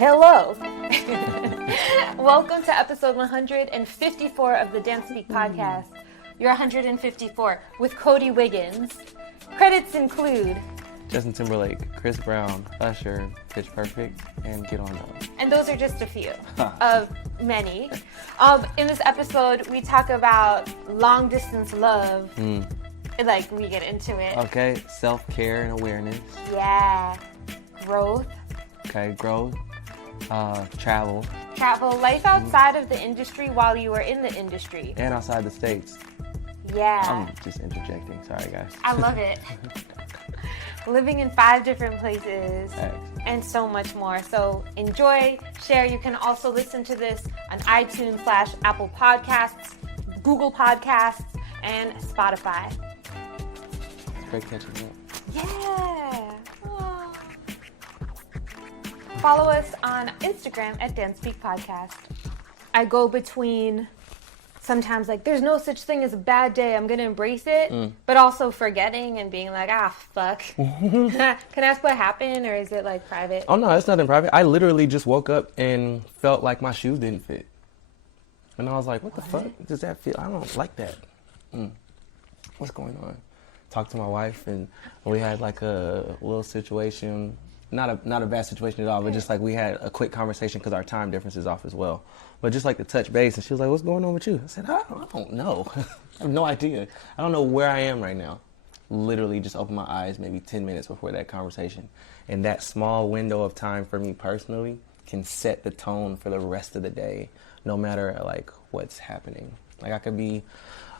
Hello. Welcome to episode 154 of the DanceSpeak Podcast. You're 154 with Codie Wiggins. Credits include Justin Timberlake, Chris Brown, Usher, Pitch Perfect, and Get On Up. And those are just a few of many. In this episode, we talk about long distance love. Like, we get into it. Okay, self-care and awareness. Yeah. Growth. Okay, growth. Travel. Life outside of the industry while you were in the industry. And outside the States. Yeah. I'm just interjecting. Sorry, guys. I love it. Living in 5 different places. Thanks. And so much more. So enjoy, share. You can also listen to this on iTunes / Apple Podcasts, Google Podcasts, and Spotify. Great catching up. Yeah. Aww. Follow us on Instagram at DanceSpeak Podcast. I go between sometimes like, there's no such thing as a bad day, I'm going to embrace it, but also forgetting and being like, fuck. Can I ask what happened, or is it like private? Oh, no, it's nothing private. I literally just woke up and felt like my shoes didn't fit. And I was like, what the fuck does that feel? I don't like that. What's going on? Talked to my wife, and we had like a little situation. Not a bad situation at all, but just like we had a quick conversation because our time difference is off as well. But just like to touch base, and she was like, what's going on with you? I said, I don't know. I have no idea. I don't know where I am right now. Literally just opened my eyes maybe 10 minutes before that conversation. And that small window of time for me personally can set the tone for the rest of the day, no matter like what's happening. Like I could be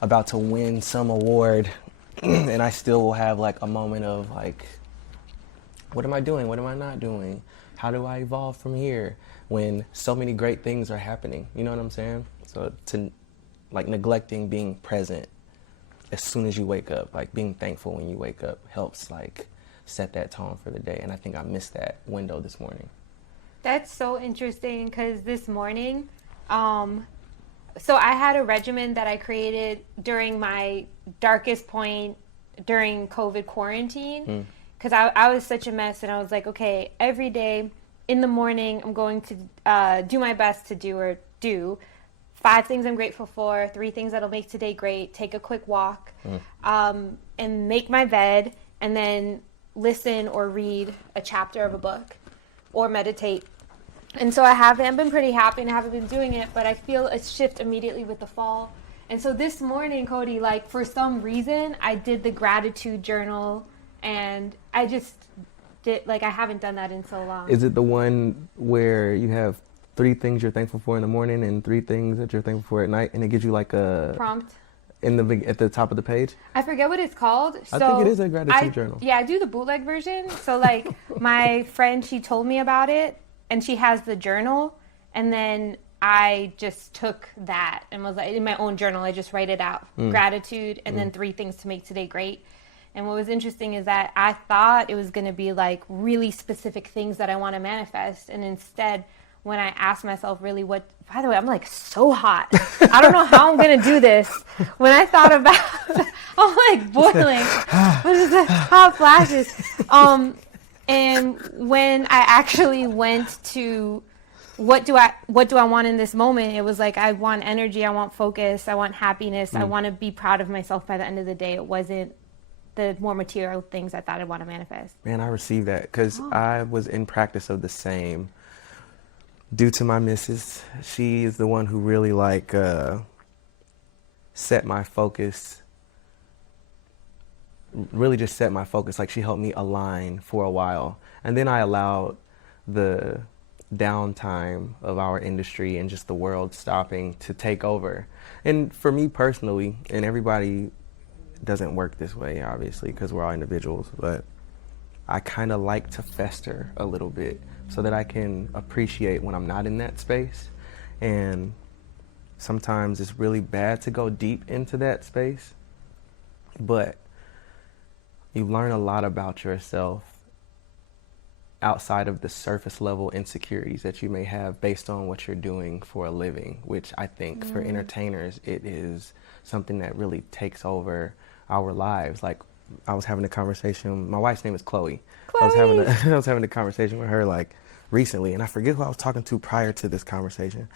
about to win some award and I still will have like a moment of like, what am I doing? What am I not doing? How do I evolve from here when so many great things are happening? You know what I'm saying? So to like neglecting being present as soon as you wake up, like being thankful when you wake up helps like set that tone for the day. And I think I missed that window this morning. That's so interesting because this morning, so I had a regimen that I created during my darkest point during COVID quarantine. Because I was such a mess, and I was like, okay, every day in the morning, I'm going to do my best to do 5 things I'm grateful for, 3 things that'll make today great, take a quick walk, and make my bed, and then listen or read a chapter of a book or meditate. And so I haven't. I've been pretty happy and I haven't been doing it, but I feel a shift immediately with the fall. And so this morning, Codie, like for some reason, I did the gratitude journal. And I just did, like, I haven't done that in so long. Is it the one where you have 3 things you're thankful for in the morning and 3 things that you're thankful for at night, and it gives you like a prompt at the top of the page? I forget what it's called. I think it is a gratitude journal. Yeah, I do the bootleg version. So like my friend, she told me about it, and she has the journal, and then I just took that and was like, in my own journal, I just write it out. Gratitude, and then 3 things to make today great. And what was interesting is that I thought it was going to be like really specific things that I want to manifest. And instead, when I asked myself really by the way, I'm like so hot. I don't know how I'm going to do this. When I thought about, I'm like boiling. What is that? Hot flashes. And when I actually went to what do I want in this moment? It was like, I want energy. I want focus. I want happiness. I want to be proud of myself by the end of the day. It wasn't the more material things I thought I'd want to manifest. Man, I received that because I was in practice of the same. Due to my missus, she is the one who really like set my focus. Really just set my focus. Like she helped me align for a while. And then I allowed the downtime of our industry and just the world stopping to take over. And for me personally, and everybody doesn't work this way, obviously, because we're all individuals, but I kind of like to fester a little bit so that I can appreciate when I'm not in that space. And sometimes it's really bad to go deep into that space, but you learn a lot about yourself outside of the surface level insecurities that you may have based on what you're doing for a living, which I think for entertainers, it is something that really takes over our lives. Like I was having a conversation, my wife's name is Chloe. I was having a conversation with her like, recently, and I forget who I was talking to prior to this conversation.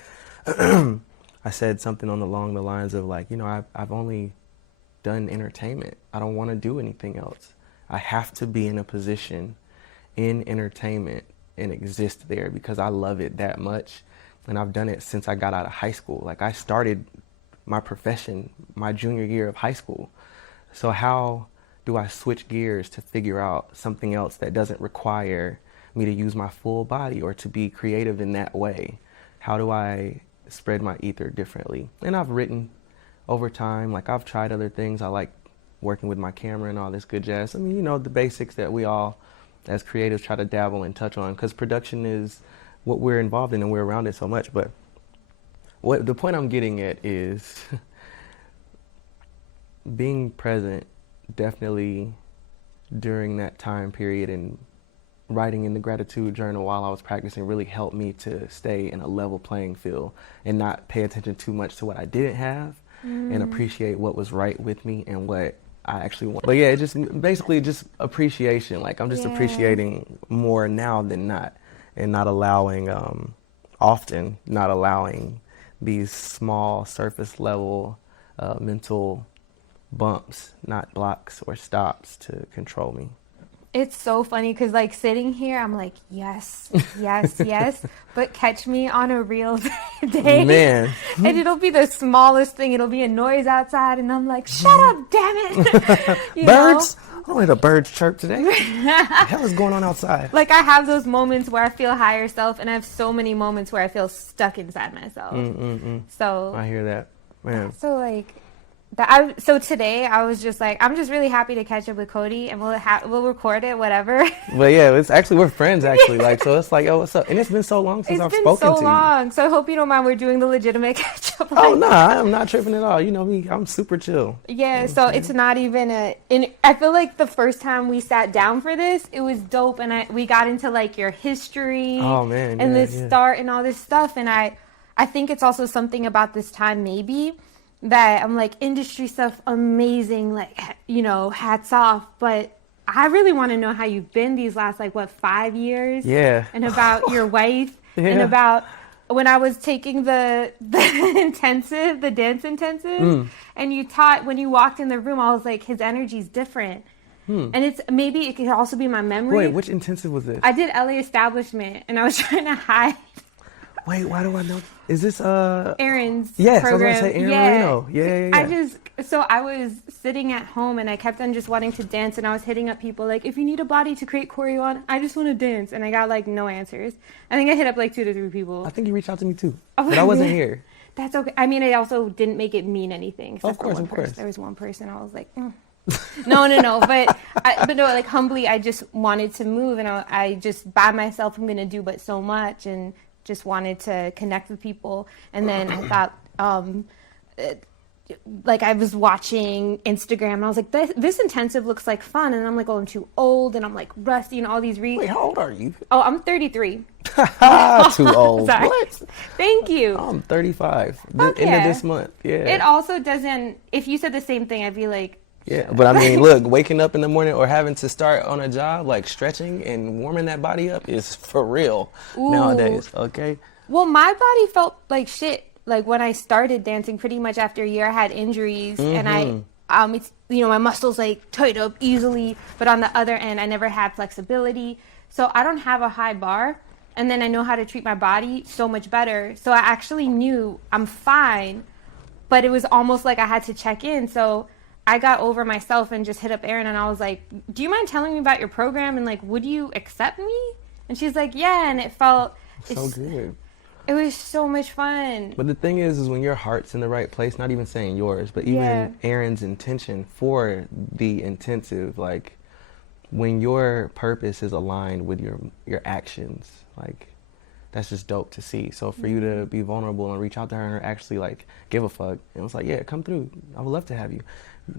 I said something along the lines of like, you know, I've only done entertainment. I don't want to do anything else. I have to be in a position in entertainment and exist there because I love it that much. And I've done it since I got out of high school. Like I started my profession my junior year of high school. So how do I switch gears to figure out something else that doesn't require me to use my full body or to be creative in that way? How do I spread my ether differently? And I've written over time, like I've tried other things. I like working with my camera and all this good jazz. I mean, you know, the basics that we all as creatives try to dabble and touch on, because production is what we're involved in and we're around it so much. But what the point I'm getting at is being present definitely during that time period and writing in the gratitude journal while I was practicing really helped me to stay in a level playing field and not pay attention too much to what I didn't have and appreciate what was right with me and what I actually want. But yeah, it just basically just appreciation. Like I'm just appreciating more now than not, and not allowing, often not allowing these small surface level mental bumps, not blocks or stops, to control me. It's so funny because, like, sitting here, I'm like, yes, yes, yes. But catch me on a real day. Man. And it'll be the smallest thing. It'll be a noise outside. And I'm like, shut up, damn it. Birds? I don't hear the birds chirp today. What the hell is going on outside? Like, I have those moments where I feel higher self. And I have so many moments where I feel stuck inside myself. So I hear that. Man. So, like... So today I was just like, I'm just really happy to catch up with Codie, and we'll record it, whatever. But yeah, it's actually, we're friends actually. Like, so it's like, oh, what's up? And it's been so long since I've spoken to you. It's been so long. So I hope you don't mind. We're doing the legitimate catch up. Oh no, I am not tripping at all. You know me, I'm super chill. Yeah. You know so it's not even I feel like the first time we sat down for this, it was dope, and we got into like your history. Oh man. And the start and all this stuff, and I think it's also something about this time maybe. That I'm like, industry stuff, amazing, like, you know, hats off. But I really want to know how you've been these last, like, 5 years? Yeah. And about your wife. Yeah. And about when I was taking the intensive, the dance intensive. And you taught, when you walked in the room, I was like, his energy's different. And maybe it could also be my memory. Wait, which intensive was this? I did LA Establishment, and I was trying to hide. Wait, why do I know? Is this Aaron's yes, program? I was going to say Aaron Marino. Yeah. I was sitting at home and I kept on just wanting to dance, and I was hitting up people like, if you need a body to create choreo on, I just want to dance. And I got like no answers. I think I hit up like 2 to 3 people. I think you reached out to me too, but I wasn't here. That's okay. I mean, I also didn't make it mean anything. Of course. There was one person I was like, No. But no, like humbly, I just wanted to move, and I just by myself, I'm going to do but so much, and just wanted to connect with people. And then I thought, like I was watching Instagram and I was like, this intensive looks like fun. And I'm like, oh, I'm too old and I'm like rusty and all these Wait, how old are you? Oh, I'm 33. Too old. Sorry. What? Thank you. I'm 35. Fuck End of this month. Yeah. It also doesn't, if you said the same thing, I'd be like, yeah, but I mean, look, waking up in the morning or having to start on a job, like stretching and warming that body up is for real nowadays, okay? Well, my body felt like shit. Like when I started dancing, pretty much after a year, I had injuries, and it's, you know, my muscles like tight up easily, but on the other end, I never had flexibility. So I don't have a high bar, and then I know how to treat my body so much better. So I actually knew I'm fine, but it was almost like I had to check in. So I got over myself and just hit up Erin, and I was like, do you mind telling me about your program, and like, would you accept me? And she's like, yeah, and it felt so good. It was so much fun. But the thing is when your heart's in the right place, not even saying yours, but even Erin's intention for the intensive, like when your purpose is aligned with your actions, like that's just dope to see. So for you to be vulnerable and reach out to her and her actually like give a fuck, and it was like, yeah, come through. I would love to have you.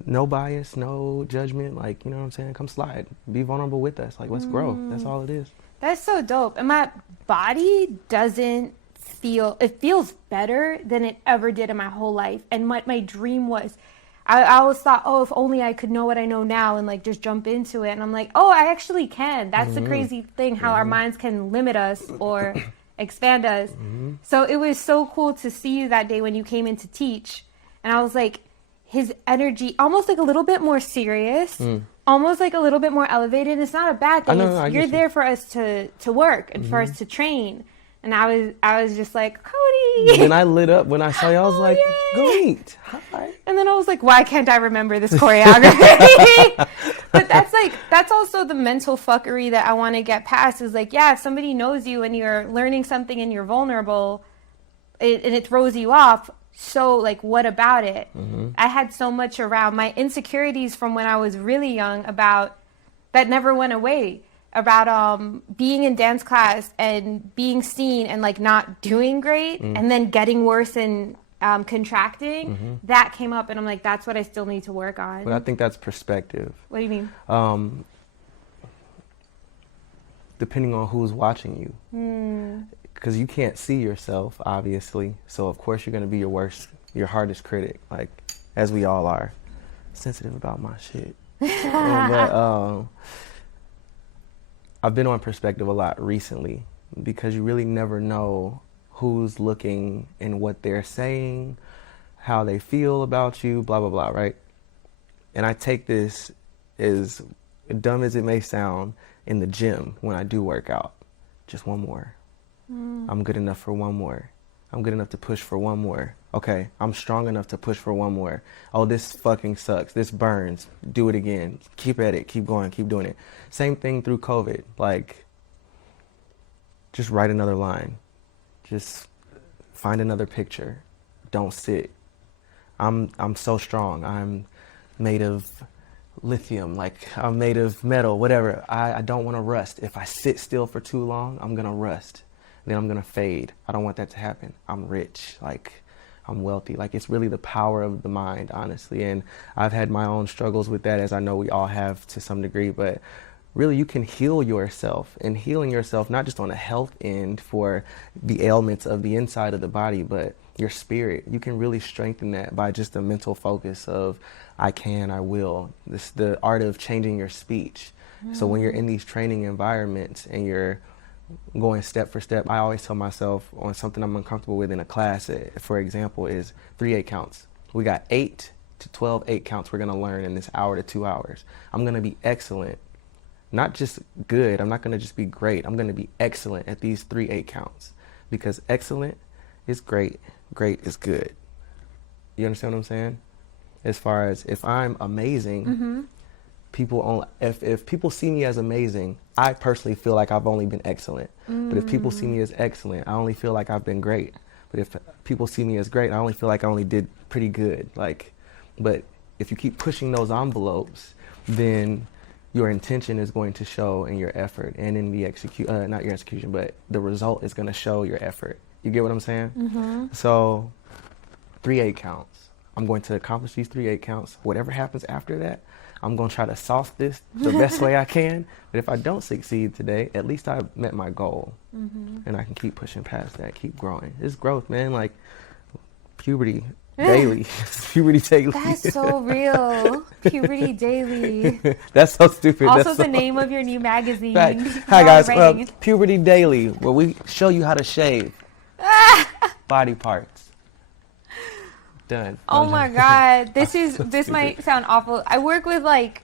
No bias, no judgment, like, you know what I'm saying? Come slide. Be vulnerable with us. Like, let's grow. That's all it is. That's so dope. And my body doesn't it feels better than it ever did in my whole life. And what my dream was, I always thought, oh, if only I could know what I know now and like just jump into it. And I'm like, oh, I actually can. That's the crazy thing, how our minds can limit us or expand us. So it was so cool to see you that day when you came in to teach. And I was like, his energy, almost like a little bit more serious, almost like a little bit more elevated. It's not a bad thing. You're there for us to work and for us to train. And I was just like, Codie. And I lit up when I saw you. I was like, great. Hi. And then I was like, why can't I remember this choreography? But that's also the mental fuckery that I want to get past is like, yeah, if somebody knows you and you're learning something and you're vulnerable and it throws you off, so like, what about it? I had so much around my insecurities from when I was really young about that never went away. About being in dance class and being seen and like not doing great and then getting worse and contracting, that came up and I'm like, that's what I still need to work on. But I think that's perspective. What do you mean? Depending on who's watching you. Because you can't see yourself, obviously. So of course you're going to be your hardest critic, like as we all are. Sensitive about my shit. But I've been on perspective a lot recently because you really never know who's looking and what they're saying, how they feel about you, blah, blah, blah, right? And I take this, as dumb as it may sound, in the gym when I do work out. Just one more. I'm good enough for one more. I'm good enough to push for one more. Okay, I'm strong enough to push for one more. Oh, this fucking sucks. This burns. Do it again. Keep at it. Keep going. Keep doing it. Same thing through COVID. Like, just write another line. Just find another picture. Don't sit. I'm so strong. I'm made of lithium. Like, I'm made of metal, whatever. I don't want to rust. If I sit still for too long, I'm going to rust. Then I'm going to fade. I don't want that to happen. I'm rich. Like, I'm wealthy. Like, it's really the power of the mind, honestly. And I've had my own struggles with that, as I know we all have to some degree. But really, you can heal yourself. And healing yourself, not just on a health end for the ailments of the inside of the body, but your spirit. You can really strengthen that by just a mental focus of, I can, I will. This the art of changing your speech. So when you're in these training environments and you're going step for step, I always tell myself on something I'm uncomfortable with in a class, for example, is 3 8 counts. We got 8 to 12 8 counts we're going to learn in this hour to 2 hours. I'm going to be excellent, not just good. I'm not going to just be great. I'm going to be excellent at these 3 8 counts, because excellent is great, great is good. You understand what I'm saying? As far as if I'm amazing, if people see me as amazing, I personally feel like I've only been excellent. But if people see me as excellent, I only feel like I've been great. But if people see me as great, I only feel like I only did pretty good. Like, but if you keep pushing those envelopes, then your intention is going to show in your effort and in the not your execution, but the result is going to show your effort. You get what I'm saying? So 3 8 counts. I'm going to accomplish these 3 8 counts. Whatever happens after that, I'm going to try to sauce this the best way I can. But if I don't succeed today, at least I've met my goal. And I can keep pushing past that, keep growing. It's growth, man. Like puberty daily. Puberty daily. That's so real. Puberty daily. That's so stupid. Also That's the so name of your new magazine. Hi guys, Puberty Daily, where we show you how to shave body parts. Done. Oh my God. This might sound awful. I work with like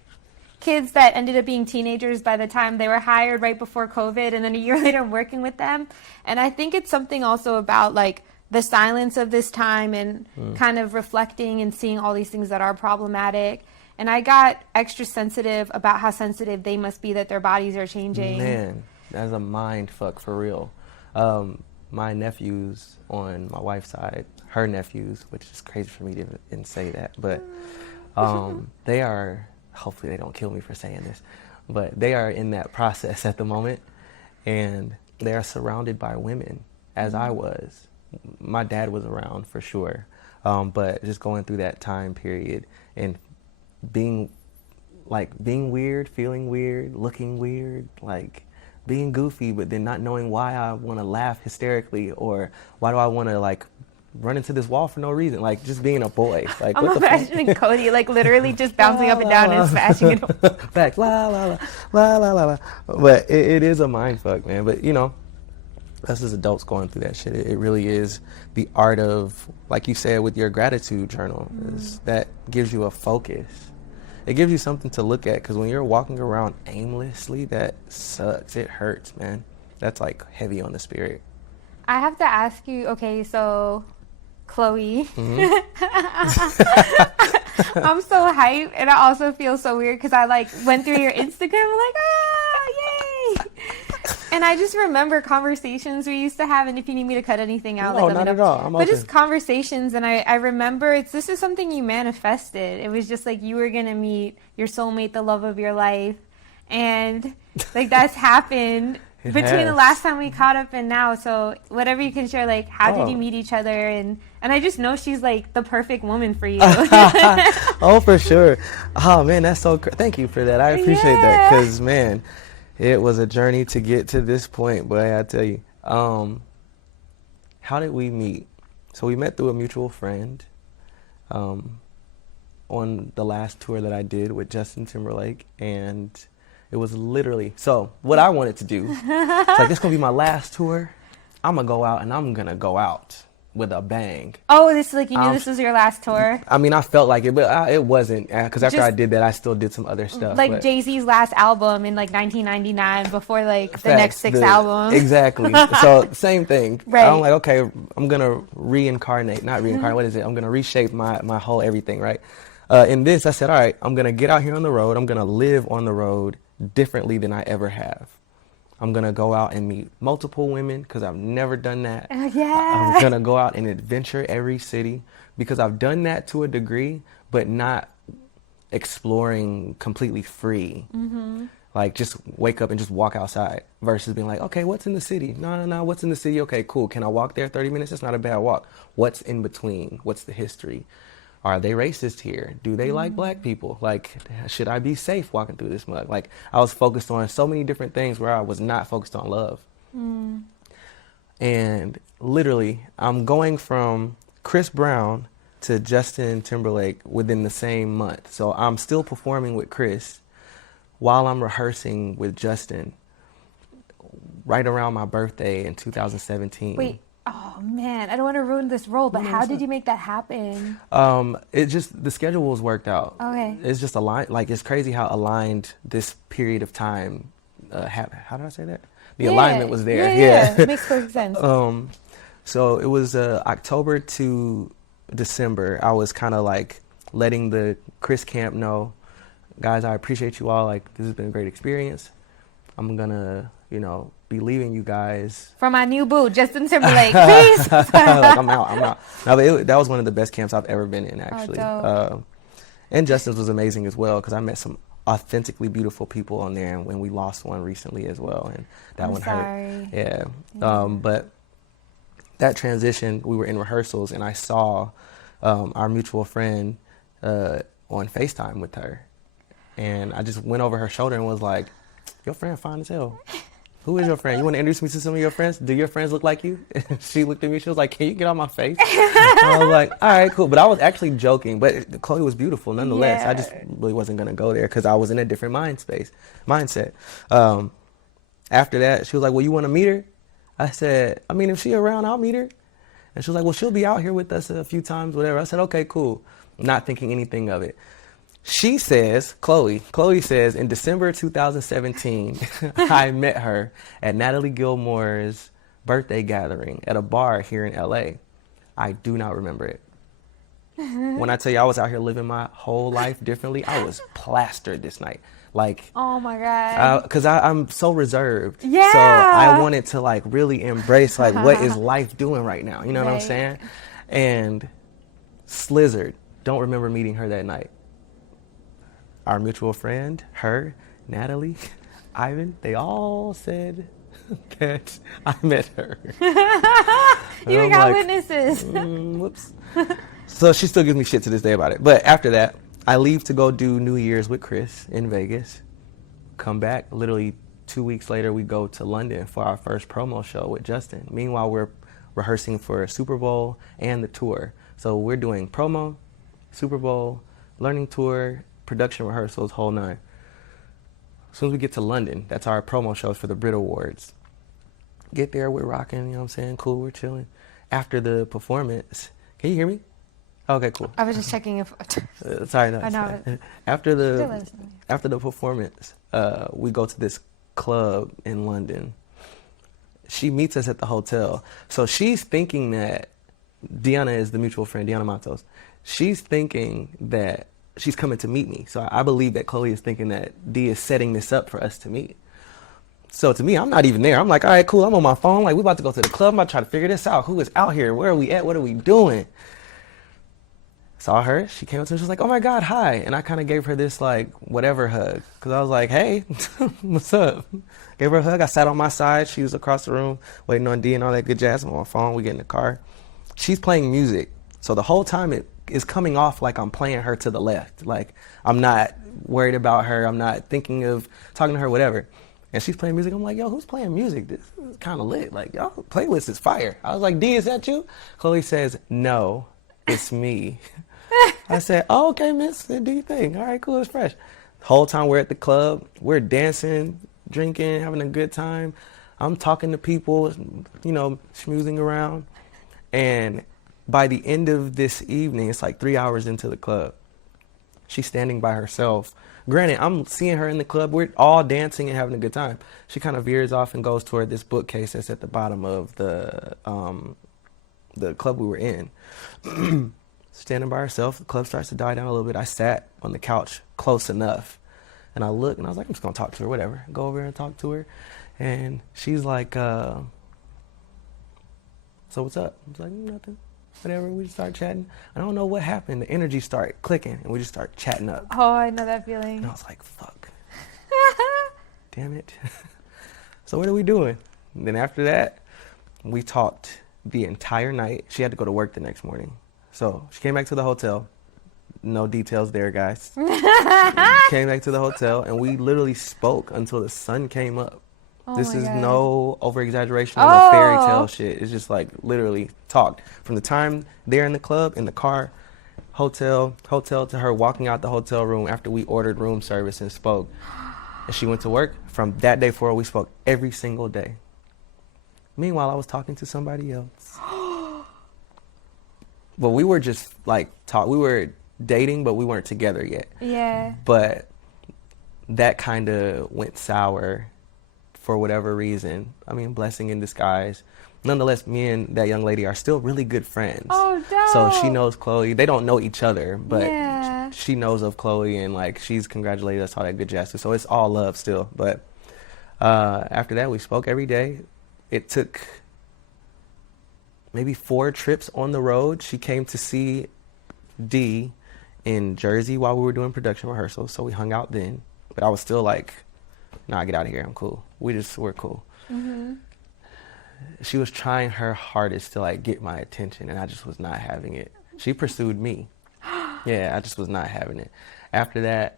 kids that ended up being teenagers by the time they were hired right before COVID, and then a year later I'm working with them. And I think it's something also about like the silence of this time and kind of reflecting and seeing all these things that are problematic. And I got extra sensitive about how sensitive they must be that their bodies are changing. Man, that's a mind fuck for real. My nephews on my wife's side, her nephews, which is crazy for me to even say that, but they are, hopefully they don't kill me for saying this, but they are in that process at the moment, and they are surrounded by women, as I was. My dad was around for sure, but just going through that time period and being weird, feeling weird, looking weird, like being goofy, but then not knowing why I want to laugh hysterically, or why do I want to like run into this wall for no reason, like just being a boy. Like I'm what the imagining Cody like literally just bouncing up and down and smashing it. back, la la la la la la la. But it is a mind fuck, man. But you know, us as adults going through that shit, it really is the art of, like you said with your gratitude journal, is that gives you a focus. It gives you something to look at, because when you're walking around aimlessly, that sucks. It hurts, man. That's like heavy on the spirit. I have to ask you, okay, so Chloe, I'm so hyped, and I also feel so weird because I like went through your Instagram, I'm like, yay! And I just remember conversations we used to have, and if you need me to cut anything out, No, like, let not me know. at all. I'm but open. just conversations, and I remember this is something you manifested. It was just like you were gonna meet your soulmate, the love of your life, and like that's happened. It Between the has. last time we caught up and now, so whatever you can share, like how did you meet each other, and I just know she's like the perfect woman for you. Oh, for sure. Oh man, that's so. Thank you for that. I appreciate that, because man, it was a journey to get to this point. Boy, I tell you. How did we meet? So we met through a mutual friend. On the last tour that I did with Justin Timberlake, and it was literally, so what I wanted to do, it's like, this is going to be my last tour. I'm going to go out, and I'm going to go out with a bang. Oh, this is like you knew this was your last tour? I mean, I felt like it, but it wasn't, because after Just I did that, I still did some other stuff. Like but Jay-Z's last album in like 1999 before like the facts, next 6 albums. Exactly. So same thing. Right. I'm like, okay, I'm going to what is it? I'm going to reshape my whole everything, right? In this, I said, all right, I'm going to get out here on the road. I'm going to live on the road differently than I ever have. I'm going to go out and meet multiple women, because I've never done that. Yeah. I'm going to go out and adventure every city, because I've done that to a degree, but not exploring completely free. Like just wake up and just walk outside versus being like, okay, what's in the city? No, what's in the city? Okay, cool. Can I walk there 30 minutes? That's not a bad walk. What's in between? What's the history? Are they racist here? Do they like black people? Like, should I be safe walking through this mud? Like, I was focused on so many different things where I was not focused on love. And literally, I'm going from Chris Brown to Justin Timberlake within the same month. So I'm still performing with Chris while I'm rehearsing with Justin right around my birthday in 2017. Wait. Oh man, I don't want to ruin this role, but how did you make that happen? It just, the schedule was worked out. Okay. It's just aligned. Like, it's crazy how aligned this period of time. How did I say that? The alignment was there. Yeah. It makes perfect sense. So it was October to December. I was kind of like letting the Chris camp know, guys, I appreciate you all. Like, this has been a great experience. I'm gonna, be leaving you guys. For my new boo, Justin Timberlake, please. Like, I'm out. No, but that was one of the best camps I've ever been in, actually. dope. And Justin's was amazing as well, because I met some authentically beautiful people on there, and when we lost one recently as well, and that I'm one sorry. hurt. Yeah. But that transition, we were in rehearsals, and I saw our mutual friend on FaceTime with her, and I just went over her shoulder and was like, your friend fine as hell. Who is your friend? You want to introduce me to some of your friends? Do your friends look like you? She looked at me. She was like, can you get on my face? I was like, all right, cool. But I was actually joking. But Chloe was beautiful nonetheless. I just really wasn't going to go there because I was in a different mindset. After that, she was like, well, you want to meet her? I said, I mean, if she's around, I'll meet her. And she was like, well, she'll be out here with us a few times, whatever. I said, okay, cool. Not thinking anything of it. She says, Chloe says, in December 2017, I met her at Natalie Gilmore's birthday gathering at a bar here in LA. I do not remember it. When I tell you I was out here living my whole life differently, I was plastered this night. Like, oh my God. Because I'm so reserved. Yeah. So I wanted to like really embrace like what is life doing right now? You know what I'm saying? And Slizzard, don't remember meeting her that night. Our mutual friend, her, Natalie, Ivan, they all said that I met her. You got witnesses. Whoops. So she still gives me shit to this day about it. But after that, I leave to go do New Year's with Chris in Vegas. Come back, literally 2 weeks later, we go to London for our first promo show with Justin. Meanwhile, we're rehearsing for Super Bowl and the tour. So we're doing promo, Super Bowl, learning tour, production rehearsals, whole nine. As soon as we get to London, that's our promo shows for the Brit Awards. Get there, we're rocking, you know what I'm saying? Cool, we're chilling. After the performance, can you hear me? Okay, cool. I was just checking if. Sorry, no. I know. Sorry. After the performance, we go to this club in London. She meets us at the hotel. So she's thinking that Deanna is the mutual friend, Deanna Matos. She's thinking that she's coming to meet me. So I believe that Chloe is thinking that Dee is setting this up for us to meet. So to me, I'm not even there. I'm like, all right, cool. I'm on my phone. Like, we about to go to the club. I'm about to try to figure this out. Who is out here? Where are we at? What are we doing? Saw her. She came up to me. She was like, oh my God, hi. And I kind of gave her this like whatever hug. Because I was like, hey, what's up? Gave her a hug. I sat on my side. She was across the room waiting on Dee and all that good jazz. I'm on my phone. We get in the car. She's playing music. So the whole time it is coming off like I'm playing her to the left. Like I'm not worried about her. I'm not thinking of talking to her, whatever. And she's playing music. I'm like, yo, who's playing music? This is kind of lit. Like, y'all playlist is fire. I was like, Dee, is that you? Chloe says, no, it's me. I said, oh, okay, miss, do you think? All right, cool, it's fresh. The whole time we're at the club, we're dancing, drinking, having a good time. I'm talking to people, you know, schmoozing around. And by the end of this evening, it's like 3 hours into the club. She's standing by herself. Granted, I'm seeing her in the club. We're all dancing and having a good time. She kind of veers off and goes toward this bookcase that's at the bottom of the club we were in. Standing by herself, the club starts to die down a little bit. I sat on the couch close enough. And I looked and I was like, I'm just going to talk to her, whatever. Go over and talk to her. And she's like, so what's up? I was like, nothing. Whatever, we just start chatting. I don't know what happened. The energy started clicking, and we just start chatting up. Oh, I know that feeling. And I was like, fuck. Damn it. So what are we doing? And then after that, we talked the entire night. She had to go to work the next morning. So she came back to the hotel. No details there, guys. Came back to the hotel, and we literally spoke until the sun came up. Oh this is God. No over-exaggeration, no fairy tale shit. It's just like literally talked. From the time they're in the club, in the car, hotel to her walking out the hotel room after we ordered room service and spoke. And she went to work. From that day forward, we spoke every single day. Meanwhile, I was talking to somebody else. But we were just like we were dating, but we weren't together yet. Yeah. But that kind of went sour for whatever reason. I mean, blessing in disguise. Nonetheless, me and that young lady are still really good friends. Oh, dope. So she knows Chloe. They don't know each other, but yeah. she knows of Chloe, and like she's congratulated us, all that good jazz. So it's all love still. But after that, we spoke every day. It took maybe 4 trips on the road. She came to see Dee in Jersey while we were doing production rehearsals, so we hung out then. But I was still like, nah, get out of here, I'm cool. We're cool. Mm-hmm. She was trying her hardest to like get my attention, and I just was not having it. She pursued me. Yeah, I just was not having it. After that,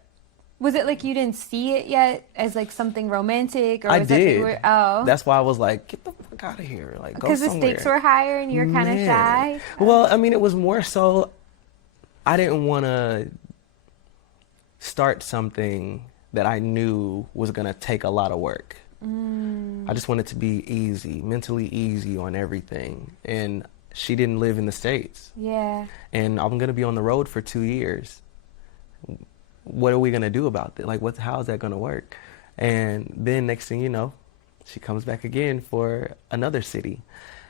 was it like you didn't see it yet as like something romantic? Or I was did. It oh. That's why I was like, get the fuck out of here. Like, go somewhere. Because the stakes were higher and you were kind of shy? Well, I mean, it was more so I didn't want to start something that I knew was going to take a lot of work. I just wanted to be easy, mentally easy on everything. And she didn't live in the States. Yeah. And I'm going to be on the road for 2 years. What are we going to do about that? Like, how is that going to work? And then next thing you know, she comes back again for another city.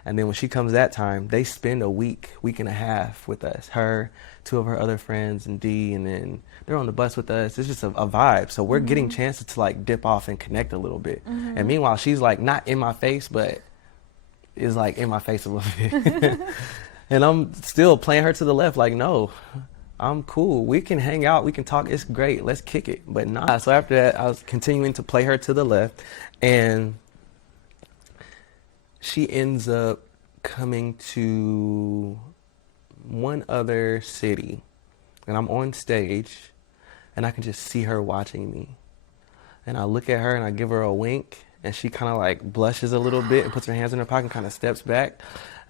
And then when she comes that time, they spend a week and a half with us. Her, 2 of her other friends, and Dee, and then they're on the bus with us. It's just a vibe. So we're getting chances to like dip off and connect a little bit. And meanwhile, she's like not in my face, but is like in my face a little bit. And I'm still playing her to the left, like, no, I'm cool. We can hang out. We can talk. It's great. Let's kick it. But nah. So after that, I was continuing to play her to the left. And she ends up coming to one other city, and I'm on stage, and I can just see her watching me. And I look at her, and I give her a wink, and she kind of like blushes a little bit and puts her hands in her pocket and kind of steps back.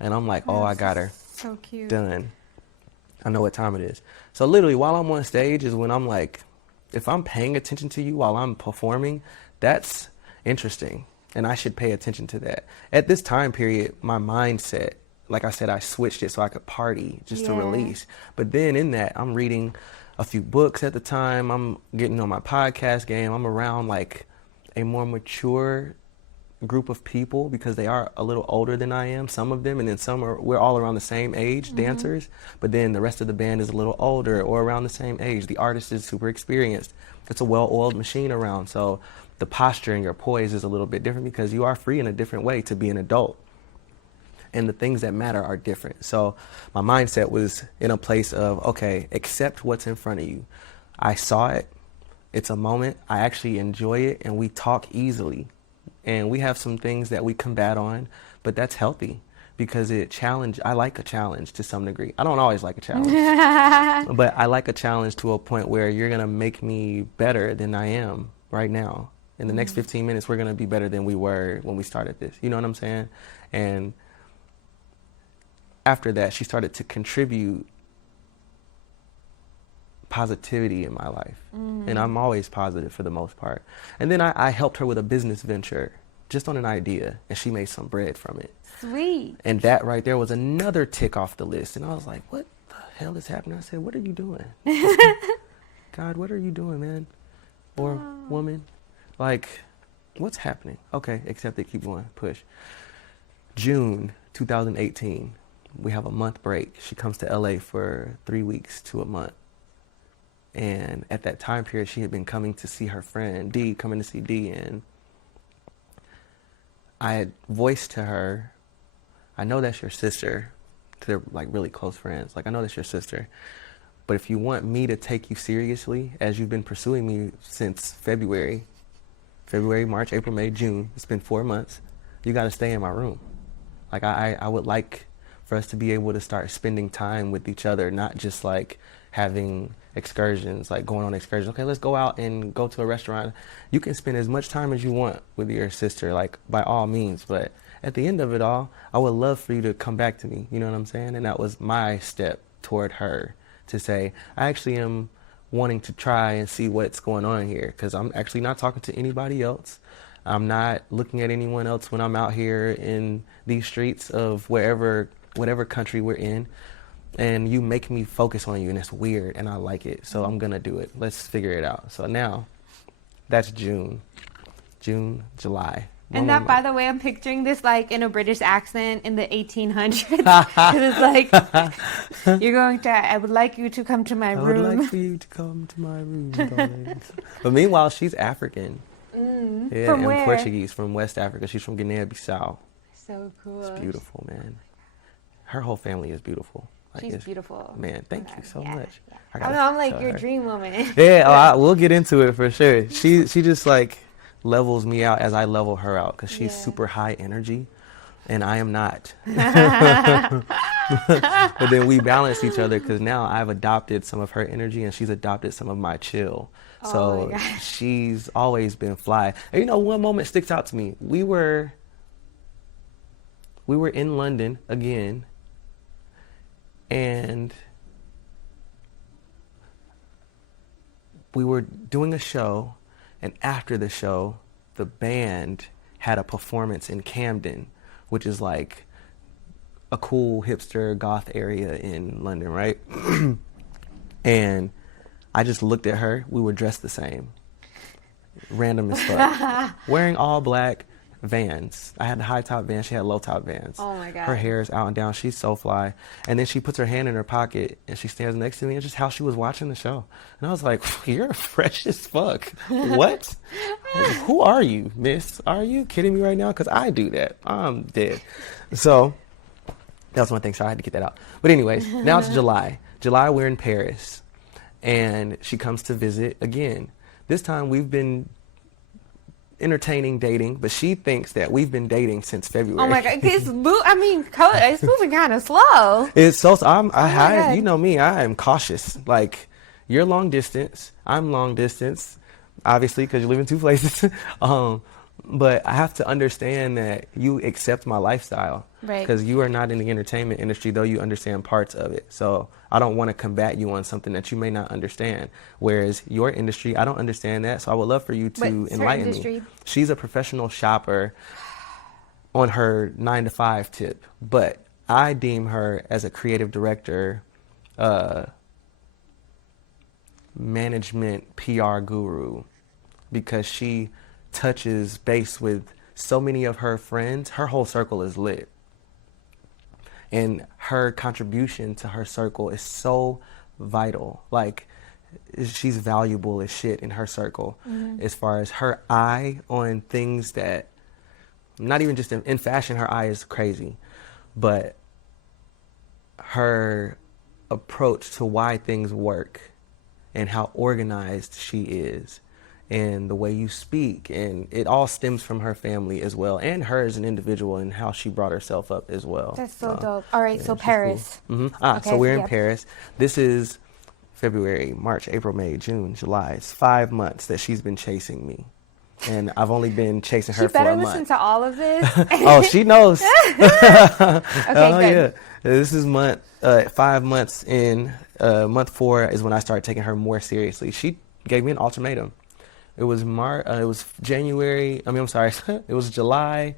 And I'm like, oh, I got her. So cute. Done. I know what time it is. So literally while I'm on stage is when I'm like, if I'm paying attention to you while I'm performing, that's interesting. And I should pay attention to that. At this time period, my mindset, like I said, I switched it so I could party just to release. But then in that, I'm reading a few books at the time. I'm getting on my podcast game. I'm around like a more mature group of people because they are a little older than I am, some of them, and then we're all around the same age, dancers, but then the rest of the band is a little older or around the same age. The artist is super experienced. It's a well-oiled machine around, so the posture and your poise is a little bit different because you are free in a different way to be an adult. And the things that matter are different. So my mindset was in a place of, okay, accept what's in front of you. I saw it. It's a moment. I actually enjoy it, and we talk easily. And we have some things that we combat on, but that's healthy because I like a challenge to some degree. I don't always like a challenge, but I like a challenge to a point where you're going to make me better than I am right now. In the next 15 minutes, we're going to be better than we were when we started this. You know what I'm saying? And after that, she started to contribute positivity in my life. And I'm always positive for the most part. And then I helped her with a business venture just on an idea, and she made some bread from it. Sweet. And that right there was another tick off the list. And I was like, what the hell is happening? I said, what are you doing? God, what are you doing, man? Or woman? Like, what's happening? Okay, accept it, keep going, push. June 2018, we have a month break. She comes to LA for 3 weeks to a month. And at that time period, she had been coming to see her friend, D, coming to see D. And I had voiced to her, I know that's your sister. They're like really close friends. Like, I know that's your sister. But if you want me to take you seriously, as you've been pursuing me since February, March, April, May, June, it's been 4 months, you got to stay in my room. Like, I would like for us to be able to start spending time with each other, not just like having excursions, like going on excursions. Okay, let's go out and go to a restaurant. You can spend as much time as you want with your sister, like by all means. But at the end of it all, I would love for you to come back to me. You know what I'm saying? And that was my step toward her to say, I actually am wanting to try and see what's going on here because I'm actually not talking to anybody else. I'm not looking at anyone else when I'm out here in these streets of whatever country we're in. And you make me focus on you, and it's weird, and I like it, so I'm gonna do it. Let's figure it out. So now, that's June, July. And that, by the way, I'm picturing this like in a British accent in the 1800s. Because it's like, I would like you to come to my room. I would like for you to come to my room, darling. But meanwhile, she's African. Yeah, from and where? Portuguese, from West Africa. She's from Guinea-Bissau. So cool. It's beautiful, man. Her whole family is beautiful. Like, She's beautiful. Man, thank you so much. Yeah. I'm like your her. dream woman. Yeah, we'll get into it for sure. She just like levels me out as I level her out because she's super high energy, and I am not. But then we balance each other because now I've adopted some of her energy and she's adopted some of my chill. So she's always been fly. And you know, one moment sticks out to me. We were in London again. And we were doing a show, and after the show, the band had a performance in Camden, which is like a cool hipster goth area in London, right? And I just looked at her. We were dressed the same. Random as fuck. Wearing all black. Vans. I had the high top Vans. She had low top Vans. Oh my God. Her hair is out and down. She's so fly. And then she puts her hand in her pocket and she stands next to me. It's just how she was watching the show. And I was like, you're fresh as fuck. What? Who are you, miss? Are you kidding me right now? Because I do that. I'm dead. So that was one thing. So I had to get that out. But anyways, now it's July. July, we're in Paris. And she comes to visit again. This time we've been entertaining dating, but she thinks that we've been dating since February. Oh my God, it's moving kind of slow. It's so. You know me. I am cautious. Like, you're long distance. I'm long distance, obviously, because you live in two places. But I have to understand that you accept my lifestyle. Right. Because you are not in the entertainment industry, though you understand parts of it. So I don't want to combat you on something that you may not understand. Whereas your industry, I don't understand that. So I would love for you to enlighten me. She's a professional shopper on her 9-to-5 tip. But I deem her as a creative director, management PR guru, because she touches base with so many of her friends. Her whole circle is lit. And her contribution to her circle is so vital. Like, she's valuable as shit in her circle. As far as her eye on things that, not even just in fashion, her eye is crazy. But her approach to why things work and how organized she is and the way you speak, and it all stems from her family as well, and her as an individual and how she brought herself up as well. That's so dope. All right, so Paris. Cool. Okay, so we're in Paris. This is February, March, April, May, June, July. It's 5 months that she's been chasing me. And I've only been chasing her for a month. She better listen to all of this. Oh, she knows. Okay, good. Yeah. This is 5 months in. Month 4 is when I started taking her more seriously. She gave me an ultimatum. It was January. It was July,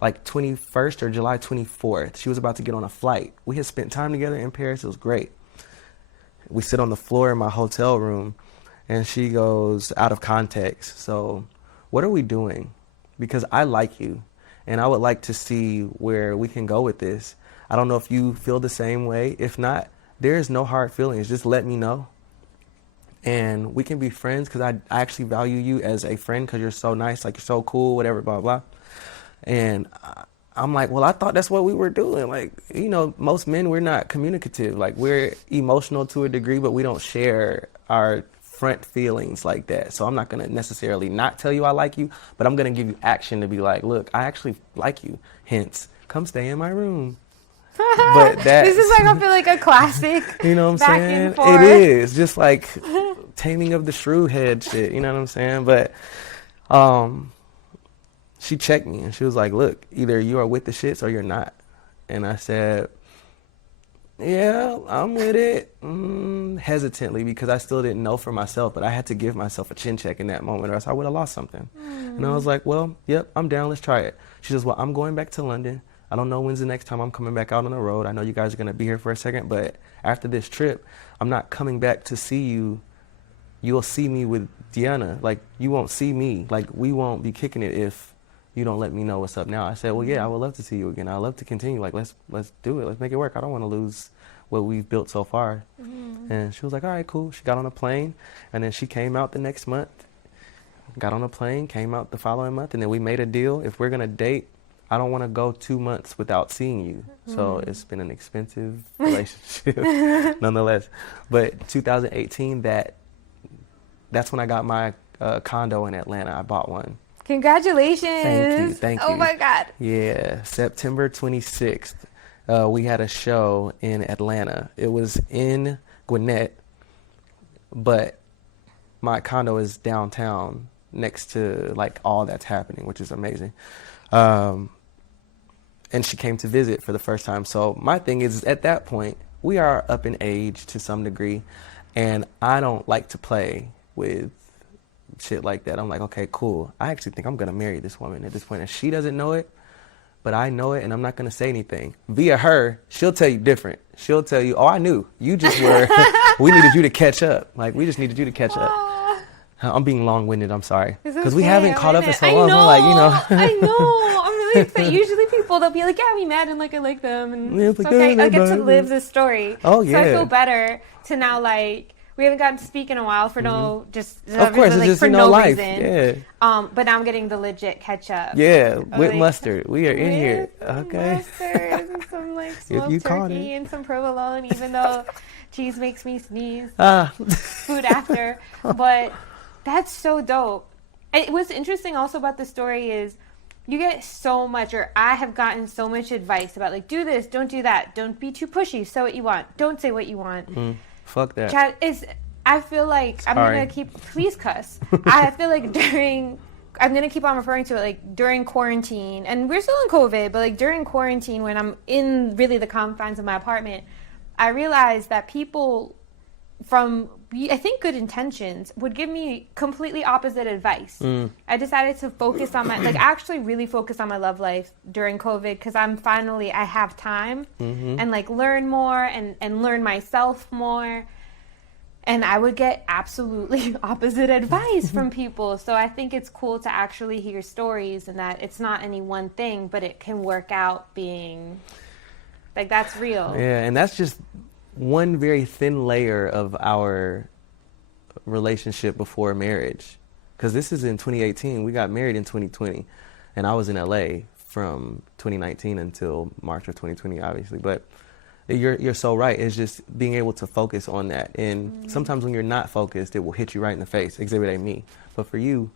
like 21st or July 24th. She was about to get on a flight. We had spent time together in Paris. It was great. We sit on the floor in my hotel room, and she goes, out of context, so what are we doing? Because I like you, and I would like to see where we can go with this. I don't know if you feel the same way. If not, there is no hard feelings. Just let me know. And we can be friends, because I actually value you as a friend, because you're so nice, like you're so cool, whatever, blah, blah. And I'm like, well, I thought that's what we were doing. Like, you know, most men, we're not communicative. Like, we're emotional to a degree, but we don't share our front feelings like that. So I'm not going to necessarily not tell you I like you, but I'm going to give you action to be like, look, I actually like you. Hence, come stay in my room. But this is like, I feel like a classic. You know what I'm back saying? And forth. It is just like taming of the shrew head shit. You know what I'm saying? But she checked me and she was like, look, either you are with the shits or you're not. And I said, yeah, I'm with it. Hesitantly, because I still didn't know for myself, but I had to give myself a chin check in that moment, or else I would have lost something. And I was like, well, yep, I'm down. Let's try it. She says, well, I'm going back to London. I don't know when's the next time I'm coming back out on the road. I know you guys are going to be here for a second, but after this trip, I'm not coming back to see you. You'll see me with Deanna. Like, you won't see me. Like, we won't be kicking it if you don't let me know what's up now. I said, well, yeah, I would love to see you again. I'd love to continue. Like, let's do it. Let's make it work. I don't want to lose what we've built so far. And she was like, all right, cool. She got on a plane, and then she came out the next month, got on a plane, came out the following month, and then we made a deal. If we're going to date, I don't want to go 2 months without seeing you. So it's been an expensive relationship nonetheless. But 2018, that's when I got my condo in Atlanta. I bought one. Congratulations. Thank you. Oh my God. Yeah, September 26th, we had a show in Atlanta. It was in Gwinnett, but my condo is downtown next to like all that's happening, which is amazing. And she came to visit for the first time. So my thing is, at that point, we are up in age to some degree, and I don't like to play with shit like that. I'm like, okay, cool. I actually think I'm going to marry this woman at this point. And she doesn't know it, but I know it, and I'm not going to say anything. Via her, she'll tell you different. She'll tell you, oh, I knew. You just were, we needed you to catch up. Like, we just needed you to catch up. I'm being long-winded, I'm sorry. Because we haven't caught up in so long. I'm like, you know. I know. I'm really excited. Usually people, they'll be like, yeah, we met and like I like them. And it's okay. I get to live this story. Oh, yeah. So I feel better to now, like, we haven't gotten to speak in a while for no, just, of course, like, it's just, for you know, no life. reason. Yeah. But now I'm getting the legit ketchup. Yeah, with like, mustard. We are in here. Okay. Mustard and some like smoked turkey and some provolone, even though cheese makes me sneeze. Food after. But that's so dope. And what's interesting also about the story is you get so much, or I have gotten so much advice about like, do this, don't do that, don't be too pushy, say what you want, don't say what you want. Fuck that. Chad, I feel like, I'm going to please cuss. I feel like during I'm going to keep on referring to it, like, during quarantine, and we're still in COVID, but, like, during quarantine, when I'm in really the confines of my apartment, I realized that people from, I think, good intentions would give me completely opposite advice. I decided to focus on my, like, actually really focus on my love life during COVID, because I have time and, like, learn more and learn myself more. And I would get absolutely opposite advice from people. So I think it's cool to actually hear stories, and that it's not any one thing, but it can work out being, like, that's real. Yeah, and that's just one very thin layer of our relationship before marriage. Because this is in 2018. We got married in 2020. And I was in LA from 2019 until March of 2020, obviously. But you're so right. It's just being able to focus on that. And sometimes when you're not focused, it will hit you right in the face. Exhibit A me. But for you,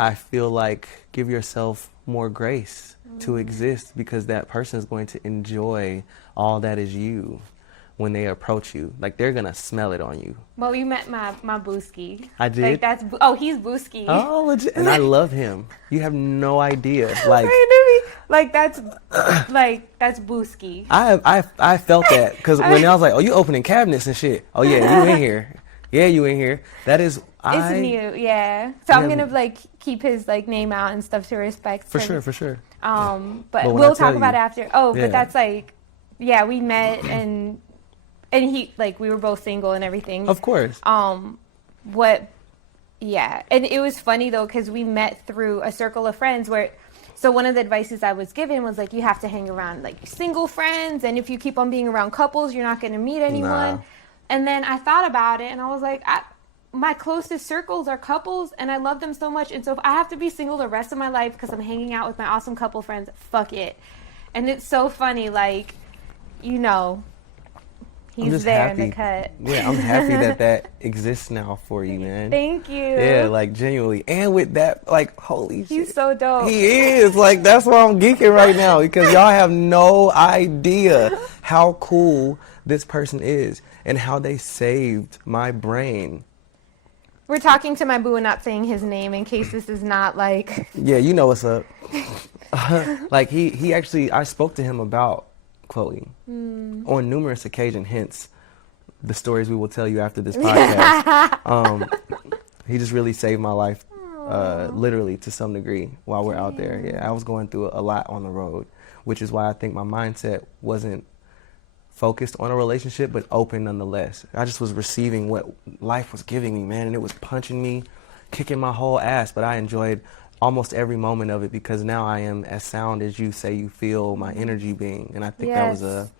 I feel like give yourself more grace to exist, because that person is going to enjoy all that is you when they approach you. Like, they're going to smell it on you. Well, you met my booski. I did? Like, he's booski. Oh, legit. And I love him. You have no idea. Like, that's booski. I felt that, because when I was like, oh, you opening cabinets and shit. Oh, yeah, you in here. Yeah, you in here. That is, it's new, yeah. So I'm going to, like, keep his, like, name out and stuff to respect For him. sure. But we'll talk about it after. Oh, yeah. But that's, like, yeah, we met, and he, like, we were both single and everything. Of course. Yeah. And it was funny, though, because we met through a circle of friends so one of the advices I was given was, like, you have to hang around, like, single friends, and if you keep on being around couples, you're not going to meet anyone. Nah. And then I thought about it, and I was like, my closest circles are couples, and I love them so much, and so if I have to be single the rest of my life because I'm hanging out with my awesome couple friends, fuck it. And it's so funny, like, you know, he's there in the cut. Yeah, I'm happy that exists now for you, man. Thank you. Yeah, like, genuinely. And with that, like, holy shit. He's so dope. He is. Like, that's why I'm geeking right now, because y'all have no idea how cool this person is and how they saved my brain. We're talking to my boo and not saying his name in case this is not, like... Yeah, you know what's up. Like, he actually, I spoke to him about Chloe on numerous occasions, hence the stories we will tell you after this podcast. He just really saved my life, literally, to some degree, while we're out there. Yeah, I was going through a lot on the road, which is why I think my mindset wasn't focused on a relationship, but open nonetheless. I just was receiving what life was giving me, man, and it was punching me, kicking my whole ass, but I enjoyed almost every moment of it, because now I am as sound as you say you feel my energy being, and I think that was a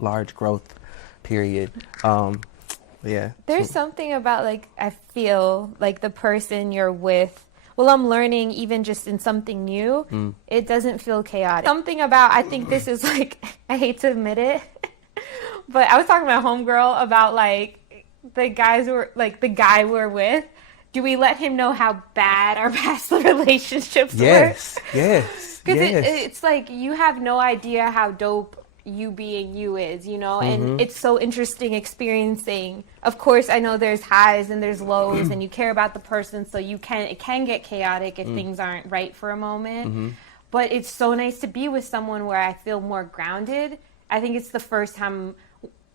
large growth period. Yeah. There's something about, like, I feel like the person you're with, well, I'm learning even just in something new, it doesn't feel chaotic. Something about, I think this is, like, I hate to admit it, but I was talking to my homegirl about, like, the guy we're with. Do we let him know how bad our past relationships were? Yes. Because it's like, you have no idea how dope you being you is, you know? And it's so interesting experiencing. Of course, I know there's highs and there's lows, and you care about the person, so it can get chaotic if things aren't right for a moment. But it's so nice to be with someone where I feel more grounded. I think it's the first time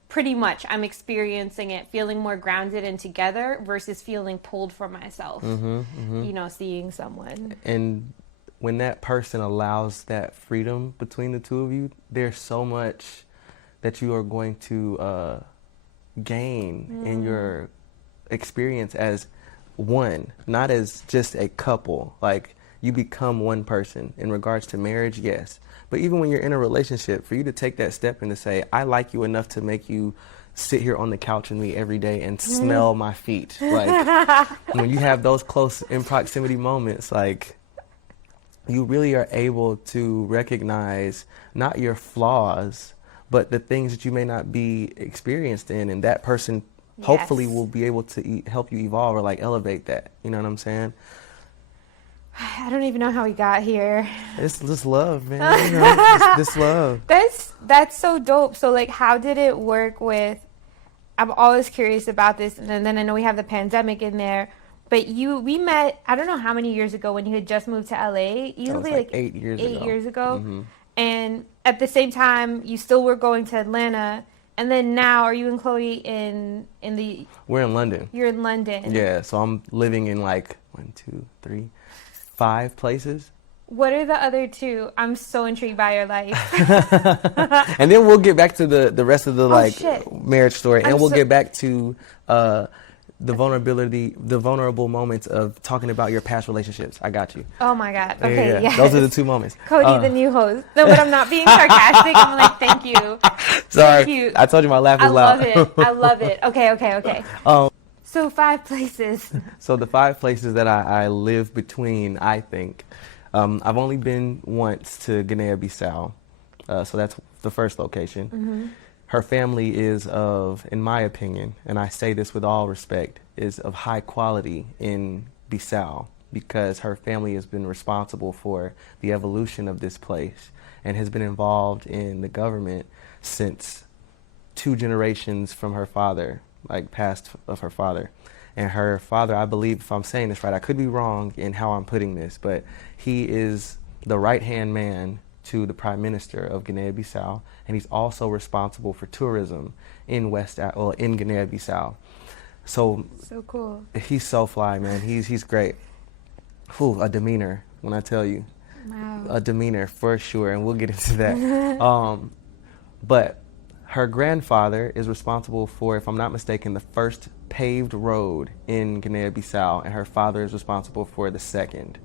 pretty much I'm experiencing it, feeling more grounded and together versus feeling pulled for myself, you know, seeing someone. And when that person allows that freedom between the two of you, there's so much that you are going to gain in your experience as one, not as just a couple. Like, you become one person. In regards to marriage, yes. But even when you're in a relationship, for you to take that step and to say, I like you enough to make you sit here on the couch with me every day and smell my feet. Like, when you have those close in proximity moments, like, you really are able to recognize not your flaws, but the things that you may not be experienced in. And that person hopefully will be able to help you evolve or, like, elevate that. You know what I'm saying? I don't even know how we got here. It's just love, man. You know, this love. That's so dope. So, like, how did it work with, I'm always curious about this, and then I know we have the pandemic in there, But we met, I don't know how many years ago when you had just moved to LA. Easily like 8 years ago. 8 years ago. And at the same time, you still were going to Atlanta. And then now, are you and Chloe in the... We're in London. You're in London. Yeah, so I'm living in like 5 places. What are the other 2? I'm so intrigued by your life. And then we'll get back to the rest of the marriage story. And we'll get back to the vulnerable moments of talking about your past relationships. I got you. Oh my God. Okay, yeah. Yes. Those are the 2 moments. Codie, the new host. No, but I'm not being sarcastic. I'm like, thank you. Sorry. Thank you. I told you my laugh was loud. I love it. Okay. So 5 places. So the 5 places that I live between, I think. I've only been once to Guinea-Bissau. So that's the first location. Her family is of, in my opinion, and I say this with all respect, is of high quality in Bissau because her family has been responsible for the evolution of this place and has been involved in the government since 2 generations from her father, like past of her father. And her father, I believe, if I'm saying this right, I could be wrong in how I'm putting this, but he is the right-hand man to the Prime Minister of Guinea-Bissau, and he's also responsible for tourism in in Guinea-Bissau. So cool. He's so fly, man. He's great. Whew, a demeanor, when I tell you. Wow. A demeanor for sure, and we'll get into that. But her grandfather is responsible for, if I'm not mistaken, the first paved road in Guinea-Bissau, and her father is responsible for the second.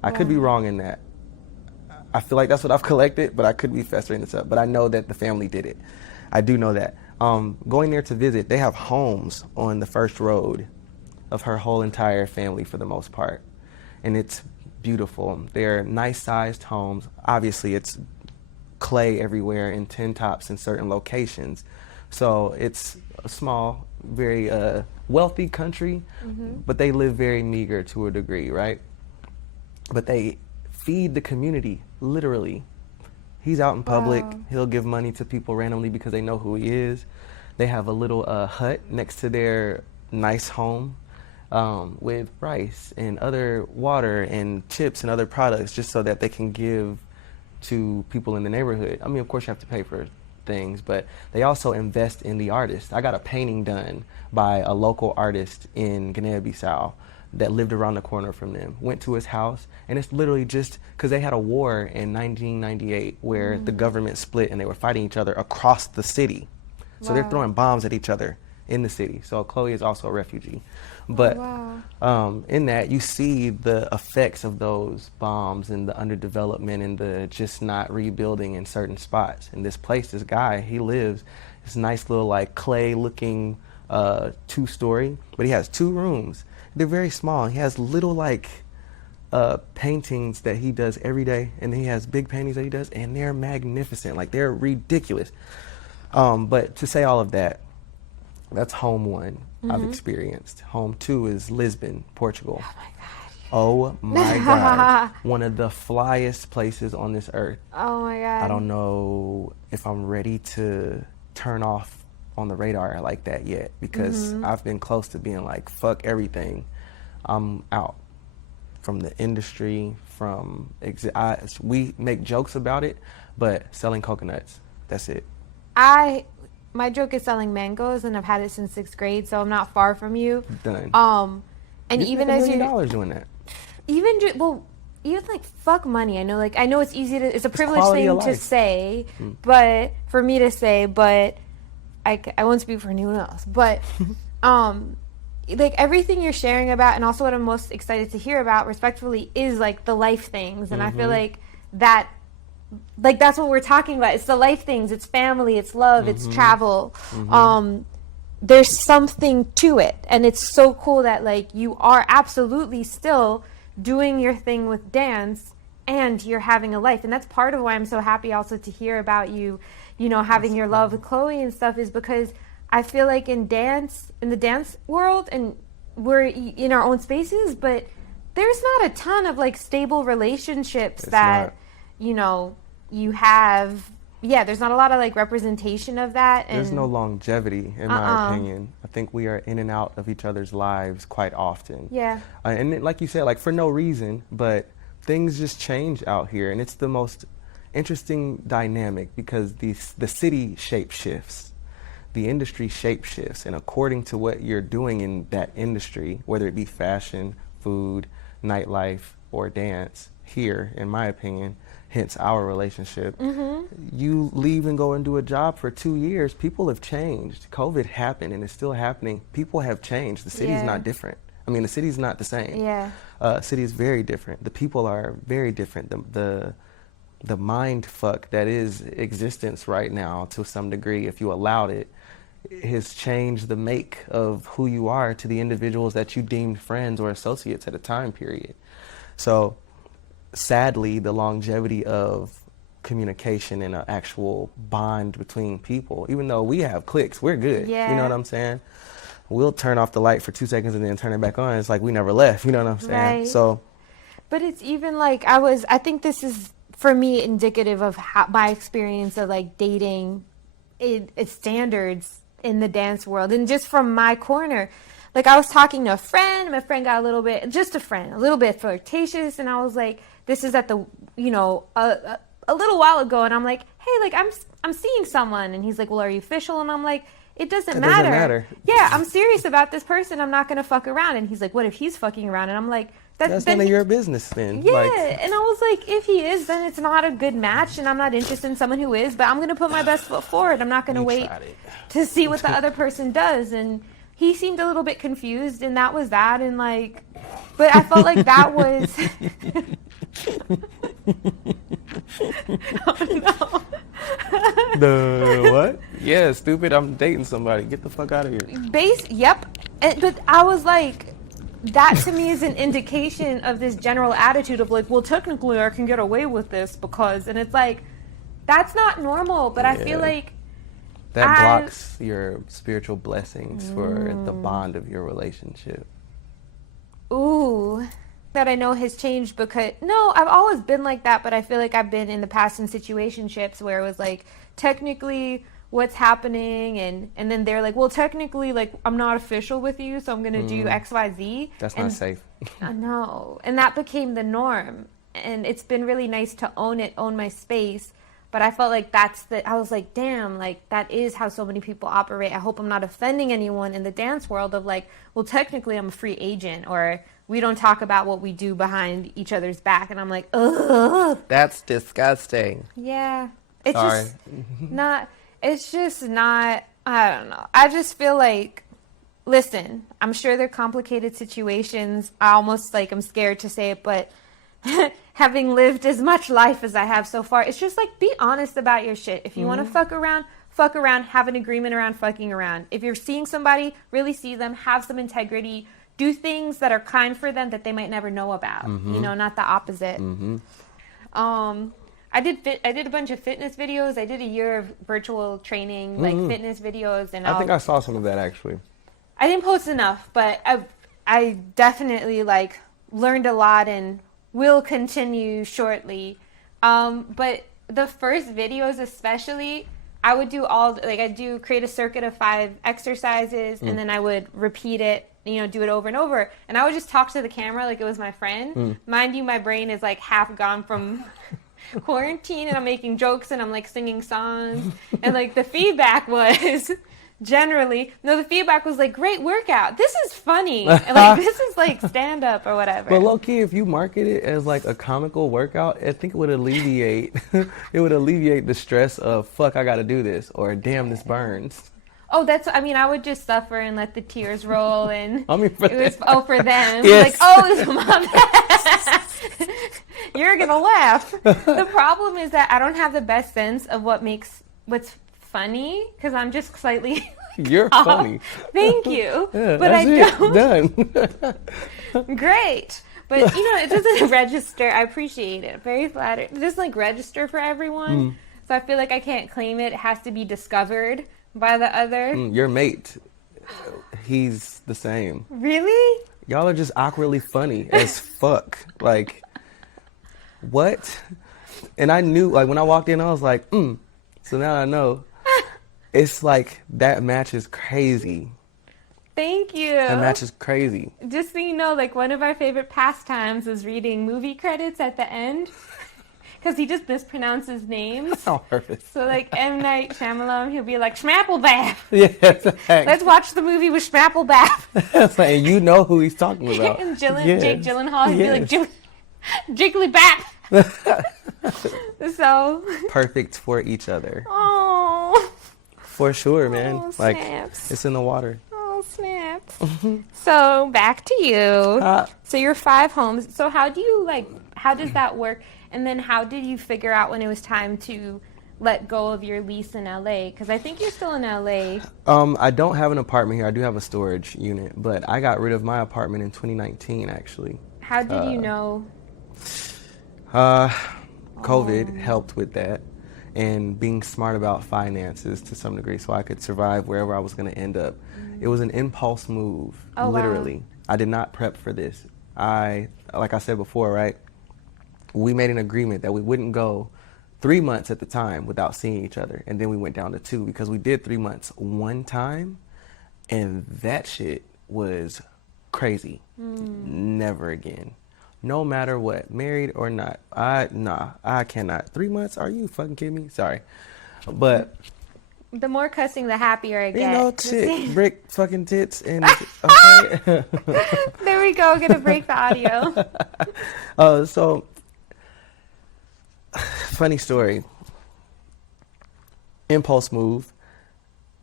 I could be wrong in that. I feel like that's what I've collected, but I could be festering this up. But I know that the family did it. I do know that. Going there to visit, they have homes on the first road of her whole entire family for the most part. And it's beautiful. They're nice-sized homes. Obviously, it's clay everywhere and tin tops in certain locations. So it's a small, very wealthy country, but they live very meager to a degree, right? But they feed the community, literally. He's out in public. Wow. He'll give money to people randomly because they know who he is. They have a little hut next to their nice home with rice and other water and chips and other products just so that they can give to people in the neighborhood. I mean, of course, you have to pay for things, but they also invest in the artist. I got a painting done by a local artist in Guinea-Bissau that lived around the corner from them. Went to his house, and it's literally just because they had a war in 1998 where the government split and they were fighting each other across the city. So they're throwing bombs at each other in the city. So Chloe is also a refugee. But in that, you see the effects of those bombs and the underdevelopment and the just not rebuilding in certain spots. And this place, this guy, he lives, this nice little like clay-looking 2-story, but he has 2 rooms. They're very small. He has little like paintings that he does every day, and then he has big paintings that he does, and they're magnificent. Like, they're ridiculous. But to say all of that, that's home 1 I've experienced. Home 2 is Lisbon, Portugal. Oh my God. One of the flyest places on this earth. Oh my God. I don't know if I'm ready to turn off on the radar like that yet, because I've been close to being like, fuck everything. I'm out from the industry, we make jokes about it, but selling coconuts, that's it. My joke is selling mangoes, and I've had it since 6th grade, so I'm not far from you. Done. And you even make as $1 you million doing that. even like fuck money. I know it's easy to, it's a privileged thing to say, but for me to say, but I won't speak for anyone else, but like everything you're sharing about, and also what I'm most excited to hear about, respectfully, is like the life things. And I feel like that, like, that's what we're talking about. It's the life things. It's family. It's love. It's travel. There's something to it, and it's so cool that like you are absolutely still doing your thing with dance, and you're having a life. And that's part of why I'm so happy also to hear about you having your love with Chloe and stuff, is because I feel like in the dance world, and we're in our own spaces, but there's not a ton of like stable relationships you have there's not a lot of like representation of that. And there's no longevity, in my opinion. I think we are in and out of each other's lives quite often. Yeah. And like you said, like for no reason, but things just change out here, and it's the most interesting dynamic because the city shape shifts, the industry shape shifts, and according to what you're doing in that industry, whether it be fashion, food, nightlife, or dance, here, in my opinion, hence our relationship, you leave and go and do a job for 2 years, people have changed. COVID happened and it's still happening. People have changed. The city's not different. I mean, the city's not the same. Yeah. City is very different. The people are very different. The mind fuck that is existence right now, to some degree, if you allowed it, has changed the make of who you are to the individuals that you deemed friends or associates at a time period. So sadly, the longevity of communication and an actual bond between people, even though we have cliques, we're good. Yeah. You know what I'm saying? We'll turn off the light for 2 seconds and then turn it back on. It's like we never left. You know what I'm saying? Right. So, but it's even like I think this is for me indicative of my experience of like dating standards in the dance world, and just from my corner. Like I was talking to a friend, my friend got a little bit flirtatious, and I was like, this is at the, a little while ago, and I'm like, hey, like I'm seeing someone, and he's like, well, are you official? And I'm like, it doesn't matter. Yeah, I'm serious about this person. I'm not gonna fuck around. And he's like, what if he's fucking around? And I'm like, that's none of your business then. Yeah, and I was like, if he is, then it's not a good match, and I'm not interested in someone who is. But I'm gonna put my best foot forward. I'm not gonna wait to see what the other person does. And he seemed a little bit confused, and that was that. And like, but I felt like that was. Oh no. The what? Yeah, stupid. I'm dating somebody. Get the fuck out of here. Yep. But I was like, that to me is an indication of this general attitude of like, well, technically I can get away with this because, and it's like, that's not normal. But I feel like that blocks your spiritual blessings for the bond of your relationship. Ooh. That I know has changed because, no, I've always been like that, but I feel like I've been in the past in situationships where it was like, technically what's happening, and then they're like, well, technically, like, I'm not official with you, so I'm going to do X, Y, Z. That's not safe. I know. And that became the norm. And it's been really nice to own my space. But I felt like I was like, damn, like, that is how so many people operate. I hope I'm not offending anyone in the dance world of like, well, technically I'm a free agent, or we don't talk about what we do behind each other's back. And I'm like, ugh. That's disgusting. Yeah. It's just not, I don't know. I just feel like, listen, I'm sure they're complicated situations. I almost like, I'm scared to say it, but having lived as much life as I have so far, it's just like, be honest about your shit. If you want to fuck around, have an agreement around fucking around. If you're seeing somebody, really see them, have some integrity, do things that are kind for them that they might never know about, not the opposite. I did a bunch of fitness videos. I did a year of virtual training, like fitness videos, and I think I saw some of that actually. I didn't post enough, but I definitely like learned a lot and will continue shortly. But the first videos especially, I would do create a circuit of 5 exercises, and then I would repeat it, do it over and over. And I would just talk to the camera like it was my friend. Mind you, my brain is like half gone from quarantine, and I'm making jokes and I'm like singing songs. And like the feedback was like, great workout. This is funny. And, like, this is like stand up or whatever. But low key, if you market it as like a comical workout, I think it would alleviate the stress of fuck, I gotta do this, or damn, this burns. Oh, I would just suffer and let the tears roll, and for them. Yes. Like, oh, this is my bad. You're gonna laugh. The problem is that I don't have the best sense of what's funny, because I'm just slightly You're funny. Thank you. Yeah, but I don't. Done. Great. But, it doesn't register. I appreciate it. Very flattered. It doesn't like register for everyone. So I feel like I can't claim it. It has to be discovered by the other. Your mate, he's the same. Really? Y'all are just awkwardly funny as fuck. Like, what? And I knew, like, when I walked in, I was like, So now I know. It's like that match is crazy. Thank you. That match is crazy. Just so you know, like one of our favorite pastimes is reading movie credits at the end. Because he just mispronounces names. On purpose. So like M. Night Shyamalan, he'll be like, Schmapplebath. Yes. Let's watch the movie with Schmapplebath. And you know who he's talking about. And Jake Gyllenhaal, he'd be like, Jigglybath. So. Perfect for each other. Oh. For sure, man. Oh, like, snaps. it's in the water. Oh, snaps. So back to you. So you're 5 homes. So how does that work? And then how did you figure out when it was time to let go of your lease in LA? Because I think you're still in LA. I don't have an apartment here. I do have a storage unit, but I got rid of my apartment in 2019, actually. How did you know? COVID helped with that, and being smart about finances to some degree so I could survive wherever I was going to end up. It was an impulse move, literally. Wow. I did not prep for this. Like I said before, right? We made an agreement that we wouldn't go 3 months at the time without seeing each other. And then we went down to 2 because we did 3 months one time. And that shit was crazy. Never again. No matter what, married or not. I cannot. 3 months? Are you fucking kidding me? Sorry. But the more cussing, the happier I get. You know, tit, brick, fucking tits, and okay. There we go. Gonna break the audio. So, funny story. Impulse move.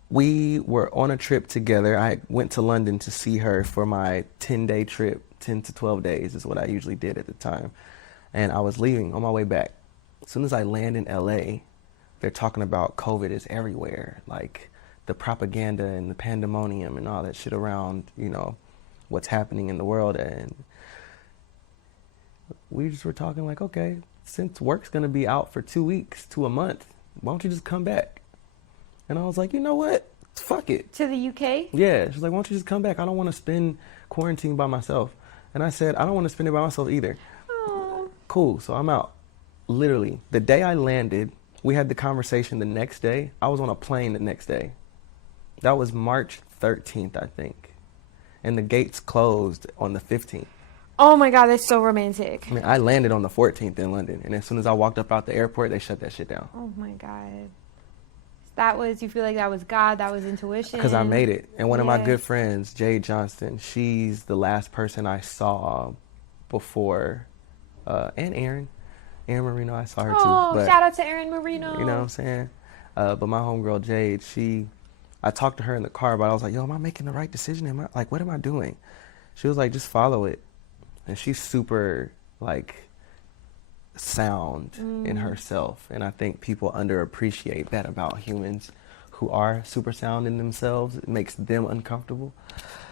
We were on a trip together. I went to London to see her for my 10-day trip. 10 to 12 days is what I usually did at the time. And I was leaving on my way back. As soon as I land in LA, they're talking about COVID is everywhere. Like the propaganda and the pandemonium and all that shit around, you know, what's happening in the world. And we just were talking like, okay, since work's going to be out for 2 weeks to a month, why don't you just come back? And I was like, you know what? Fuck it. To the UK? Yeah. She's like, why don't you just come back? I don't want to spend quarantine by myself. And I said, I don't want to spend it by myself either. Aww. Cool. So I'm out. Literally, the day I landed, we had the conversation the next day. I was on a plane the next day. That was March 13th, I think. And the gates closed on the 15th. Oh my God, that's so romantic. I mean, I landed on the 14th in London. And as soon as I walked up out the airport, they shut that shit down. Oh my God. You feel like that was God, that was intuition? Because I made it. And one of my good friends, Jade Johnston, she's the last person I saw before, and Erin Marino, I saw her too. Oh, shout out to Erin Marino. You know what I'm saying? But my homegirl, Jade, I talked to her in the car, but I was like, yo, am I making the right decision? What am I doing? She was like, just follow it. And she's super, sound in herself, and I think people underappreciate that about humans who are super sound in themselves. It makes them uncomfortable,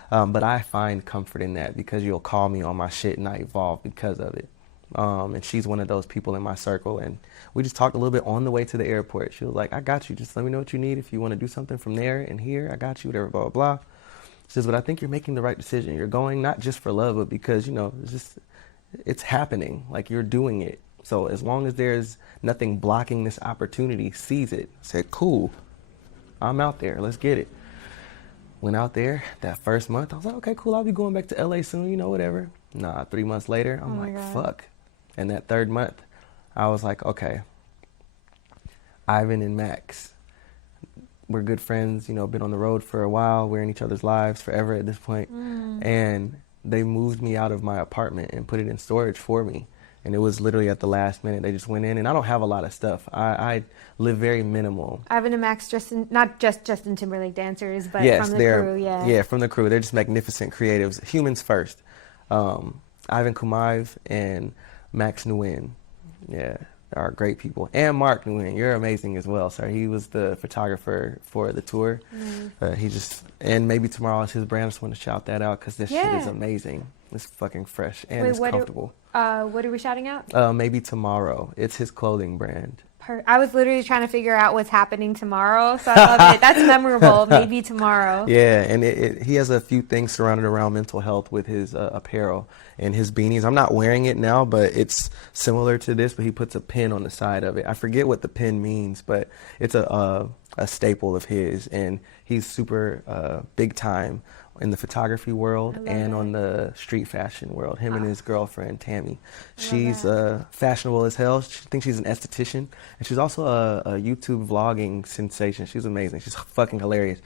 but I find comfort in that because you'll call me on my shit and I evolve because of it. And she's one of those people in my circle, and we just talked a little bit on the way to the airport. She was like, I got you, just let me know what you need. If you want to do something from there and here, I got you, whatever, blah blah blah. She says, but I think you're making the right decision. You're going not just for love, but because, you know, it's happening, like you're doing it. So as long as there's nothing blocking this opportunity, seize it. I said, cool, I'm out there. Let's get it. Went out there that first month. I was like, okay, cool. I'll be going back to LA soon, you know, whatever. Nah, 3 months later, I'm like, fuck. And that third month, I was like, okay, Ivan and Max, we're good friends, you know, been on the road for a while. We're in each other's lives forever at this point. And they moved me out of my apartment and put it in storage for me. And it was literally at the last minute. They just went in, and I don't have a lot of stuff. I live very minimal. Ivan and Max, not just Justin Timberlake dancers, but yes, from the crew, yeah. Yeah, from the crew. They're just magnificent creatives. Humans first. Ivan Kumaev and Max Nguyen. Yeah, are great people. And Mark Nguyen, you're amazing as well, sir. He was the photographer for the tour. And maybe tomorrow is his brand. I just want to shout that out because this shit is amazing. It's fucking fresh and it's comfortable. What are we shouting out? Maybe tomorrow. It's his clothing brand. I was literally trying to figure out what's happening tomorrow, so I love it. That's memorable. Maybe tomorrow. Yeah, and he has a few things surrounded around mental health with his apparel and his beanies. I'm not wearing it now, but it's similar to this, but he puts a pin on the side of it. I forget what the pin means, but it's a staple of his, and he's super big time in the photography world and on the street fashion world. Him and his girlfriend, Tammy. She's fashionable as hell. She thinks she's an esthetician, and she's also a YouTube vlogging sensation. She's amazing. She's fucking hilarious.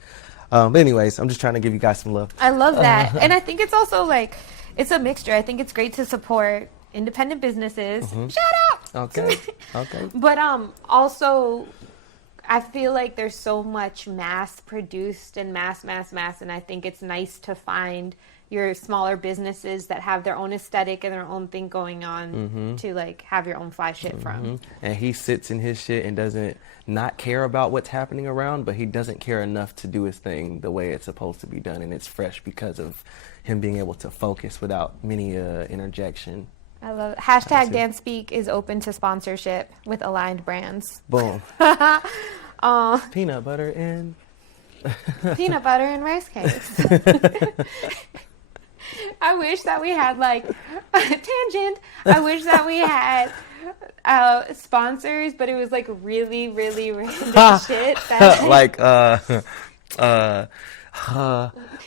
But anyways, I'm just trying to give you guys some love. I love that. And I think it's also like, it's a mixture. I think it's great to support independent businesses. Shout out! Okay, okay. But also, I feel like there's so much mass produced and mass, and I think it's nice to find your smaller businesses that have their own aesthetic and their own thing going on to like have your own fly shit from. And he sits in his shit and doesn't not care about what's happening around, but he doesn't care enough to do his thing the way it's supposed to be done, and it's fresh because of him being able to focus without many interjection. I love it. Hashtag DanceSpeak is open to sponsorship with aligned brands. Boom. Peanut butter and peanut butter and rice cakes. I wish that we had like tangent. I wish that we had sponsors, but it was like really, really random shit. That like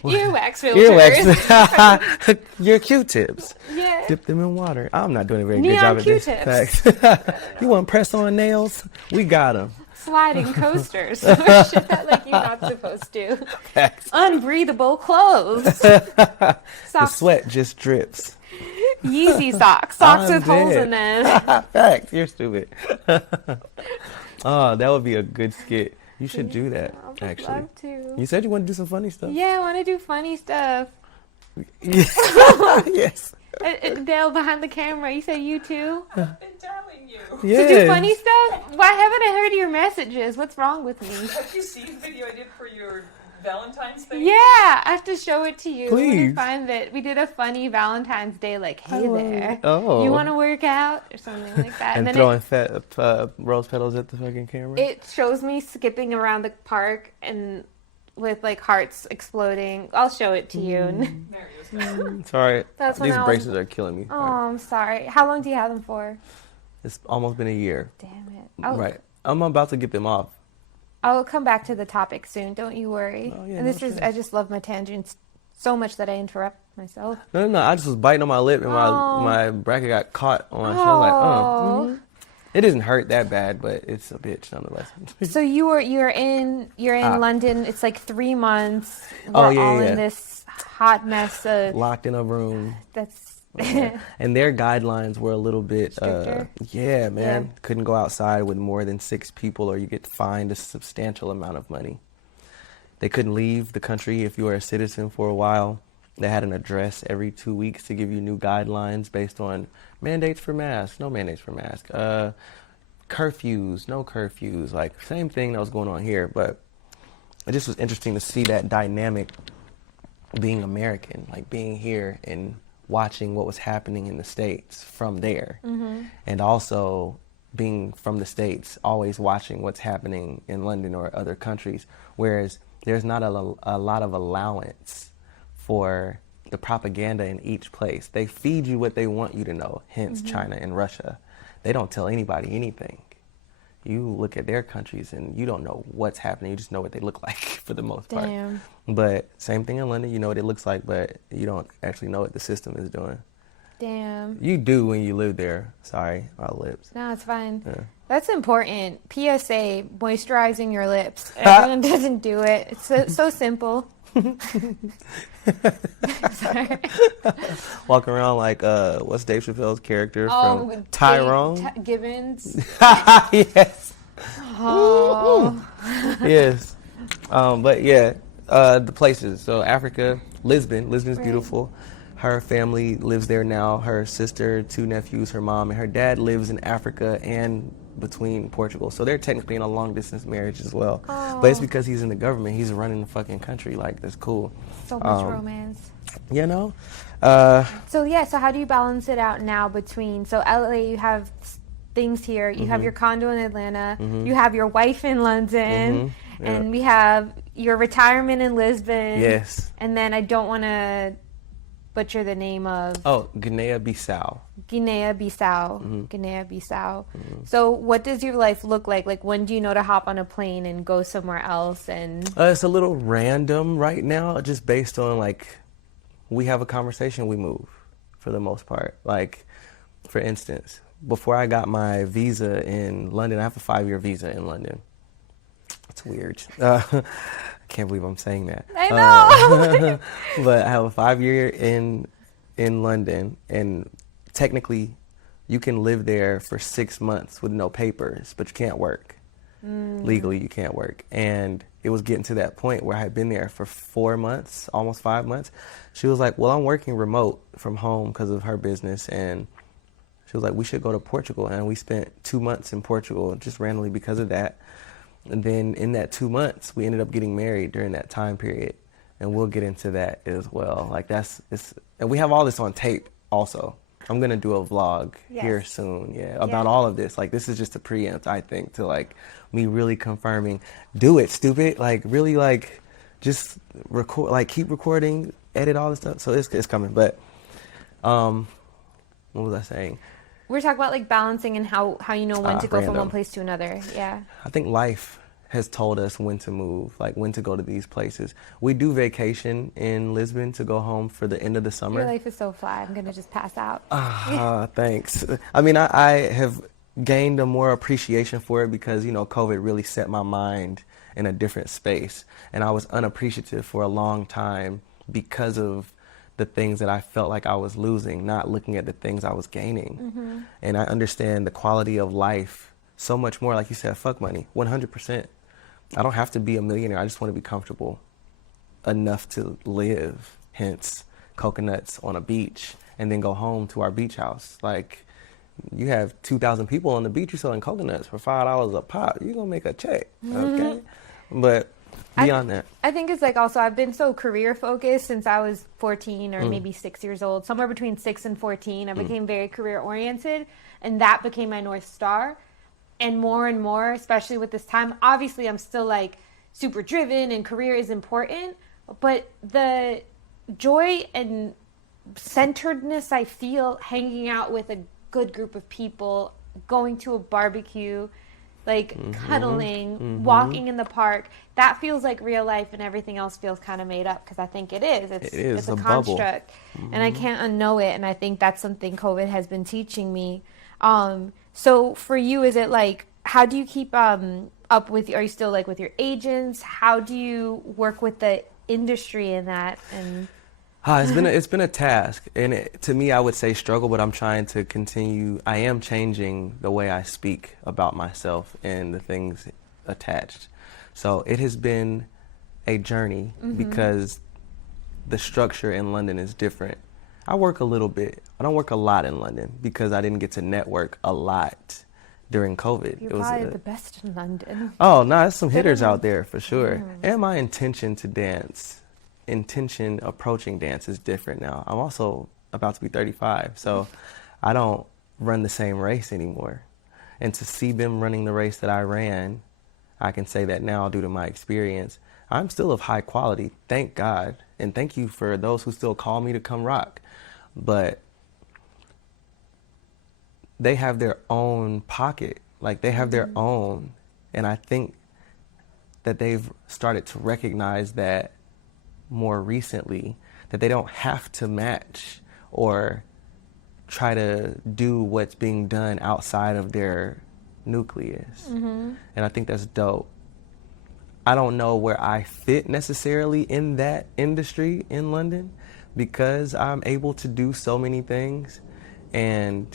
earwax filters. Earwax. Your Q-tips. Yeah. Dip them in water. I'm not doing a very Neon good job at this. Facts. You want press-on nails? We got them. Sliding coasters. Shit that like you're not supposed to. Facts. Unbreathable clothes. The sweat just drips. Yeezy socks. Socks with holes in them. Facts. You're stupid. Oh, that would be a good skit. You should do that, actually. I'd love to. You said you want to do some funny stuff. Yeah, I want to do funny stuff. Yes. Dale behind the camera, you said you too? I've been telling you. Yes. To do funny stuff? Why haven't I heard your messages? What's wrong with me? Have you seen the video I did for your Valentine's thing? Yeah, I have to show it to you. Please. Let me find it. We did a funny Valentine's Day, like, hey there. Oh. You want to work out? Or something like that. And then throwing rose petals at the fucking camera? it shows me skipping around the park and with like hearts exploding. I'll show it to you. There he is. Sorry. That's when These I was- braces are killing me. Oh, I'm sorry. How long do you have them for? It's almost been a year. Damn it. Oh, Right. I'm about to get them off. I'll come back to the topic soon. Don't you worry. Oh, yeah, and this no is, stress. I just love my tangents so much that I interrupt myself. No. I just was biting on my lip and my bracket got caught on. So I was like, Oh. It doesn't hurt that bad, but it's a bitch nonetheless. So you're in London. It's like 3 months. We're Oh, yeah, all yeah. in this hot mess. Locked in a room. That's And their guidelines were a little bit, Stricter? yeah, man. Yeah. Couldn't go outside with more than 6 people or you get fined a substantial amount of money. They couldn't leave the country if you were a citizen for a while. They had an address every 2 weeks to give you new guidelines based on mandates for masks, no mandates for masks, curfews, no curfews, like same thing that was going on here. But it just was interesting to see that dynamic being American, like being here and watching what was happening in the States from there. And also being from the States, always watching what's happening in London or other countries, whereas there's not a lot of allowance for the propaganda in each place. They feed you what they want you to know, hence China and Russia. They don't tell anybody anything. You look at their countries and you don't know what's happening. You just know what they look like for the most part. Damn. But same thing in London, you know what it looks like, but you don't actually know what the system is doing. damn. You do when you live there. Sorry, my lips. No, it's fine. Yeah. That's important. PSA: moisturizing your lips. Everyone doesn't do it. It's so simple. Sorry. Walking around like what's Dave Chappelle's character Oh, from Tyrone? Gibbons. Yes. Oh. Yes. But yeah, the places. So Africa, Lisbon's Right. beautiful. Her family lives there now. Her sister, 2 nephews, her mom, and her dad lives in Africa and between Portugal. So they're technically in a long distance marriage as well. Oh. But it's because he's in the government. He's running the fucking country. Like, that's cool. So much romance. You know? So how do you balance it out now between, so LA you have things here. You have your condo in Atlanta. Mm-hmm. You have your wife in London. Mm-hmm. And we have your retirement in Lisbon. Yes. And then I don't want to butcher the name of... Oh, Guinea-Bissau. Guinea-Bissau. Mm-hmm. Guinea-Bissau. Mm-hmm. So what does your life look like? Like, when do you know to hop on a plane and go somewhere else? And It's a little random right now, just based on, like, we have a conversation, we move, for the most part. Like, for instance, before I got my visa in London, I have a 5-year visa in London. It's weird. I can't believe I'm saying that. I know. But I have a 5-year in London, and technically you can live there for 6 months with no papers, but you can't work. Legally, you can't work. And it was getting to that point where I had been there for 4 months, almost 5 months. She was like, well, I'm working remote from home because of her business. And she was like, we should go to Portugal. And we spent 2 months in Portugal just randomly because of that. And then in that 2 months, we ended up getting married during that time period. And we'll get into that as well. Like, and we have all this on tape also. I'm going to do a vlog here soon, about all of this. Like, this is just a preempt, I think, to, like, me really confirming, do it, stupid. Like, really, like, just record, like, keep recording, edit all this stuff. So it's coming. But what was I saying? We're talking about, like, balancing and how you know when to go from one place to another. Yeah. I think life has told us when to move, like when to go to these places. We do vacation in Lisbon to go home for the end of the summer. Your life is so fly. I'm going to just pass out. Thanks. I mean, I have gained a more appreciation for it because, you know, COVID really set my mind in a different space. And I was unappreciative for a long time because of the things that I felt like I was losing, not looking at the things I was gaining. Mm-hmm. And I understand the quality of life so much more. Like you said, fuck money, 100%. I don't have to be a millionaire. I just want to be comfortable enough to live, hence coconuts on a beach, and then go home to our beach house. Like, you have 2,000 people on the beach, you're selling coconuts for $5 a pop. You're going to make a check, okay? But beyond that, I think it's like also I've been so career focused since I was 14 or maybe 6 years old, somewhere between 6 and 14. I became very career oriented, and that became my North Star. And more, especially with this time, obviously I'm still like super driven and career is important, but the joy and centeredness I feel hanging out with a good group of people, going to a barbecue, like cuddling, walking in the park, that feels like real life, and everything else feels kind of made up, because I think it is. It's a construct, and I can't unknow it, and I think that's something COVID has been teaching me. So for you, is it like, how do you keep up with, are you still like with your agents? How do you work with the industry in that? And it's been a task, and to me, I would say struggle, but I'm trying to continue. I am changing the way I speak about myself and the things attached. So it has been a journey because the structure in London is different. I work a little bit. I don't work a lot in London because I didn't get to network a lot during COVID. You're probably the best in London. Oh, no, there's some hitters out there for sure. And my intention approaching dance is different now. I'm also about to be 35, so I don't run the same race anymore. And to see them running the race that I ran, I can say that now due to my experience, I'm still of high quality, thank God. And thank you for those who still call me to come rock. But they have their own pocket, like they have their own. And I think that they've started to recognize that more recently, that they don't have to match or try to do what's being done outside of their nucleus. And I think that's dope. I don't know where I fit necessarily in that industry in London because I'm able to do so many things, and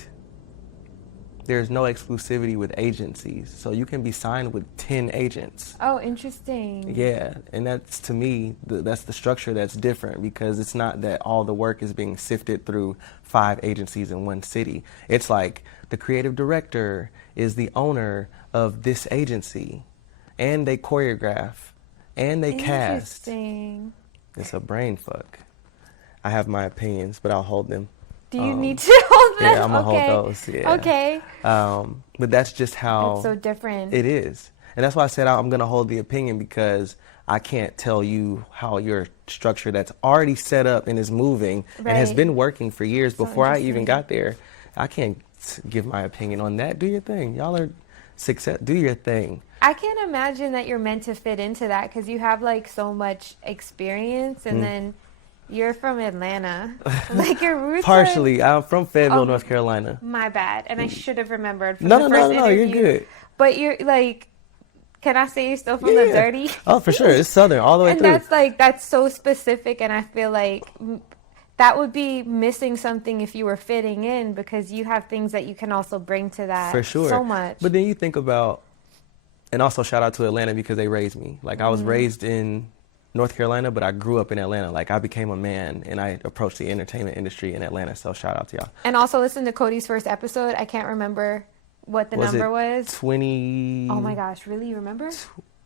there's no exclusivity with agencies. So you can be signed with 10 agents. Oh, interesting. Yeah, and that's, to me, that's the structure that's different, because it's not that all the work is being sifted through 5 agencies in one city. It's like the creative director is the owner of this agency, and they choreograph, and they cast. Interesting. It's a brain fuck. I have my opinions, but I'll hold them. Do you need to hold Yeah, I'm gonna okay. hold those. Yeah. Okay. But that's just how It's so different. it is. And that's why I said I'm going to hold the opinion, because I can't tell you how your structure that's already set up and is moving and has Right. been working for years So before I even interesting. got there. I can't give my opinion on that. Do your thing. Y'all are success. Do your thing. I can't imagine that you're meant to fit into that because you have like so much experience, and then you're from Atlanta. Like your roots are- Partially. I'm from Fayetteville, Oh. North Carolina. My bad, and I should have remembered from No, the no, first no, you're interview. good. But you're like, can I say you're still from the dirty? Oh, for sure. It's Southern all the way And through. that's so specific, and I feel like that would be missing something if you were fitting in, because you have things that you can also bring to that. For sure. So much. But then you think about, and also shout out to Atlanta because they raised me. Like I was raised in North Carolina, but I grew up in Atlanta. Like I became a man and I approached the entertainment industry in Atlanta. So shout out to y'all. And also listen to Codie's first episode. I can't remember what the number was. 20? Oh my gosh, really? You remember?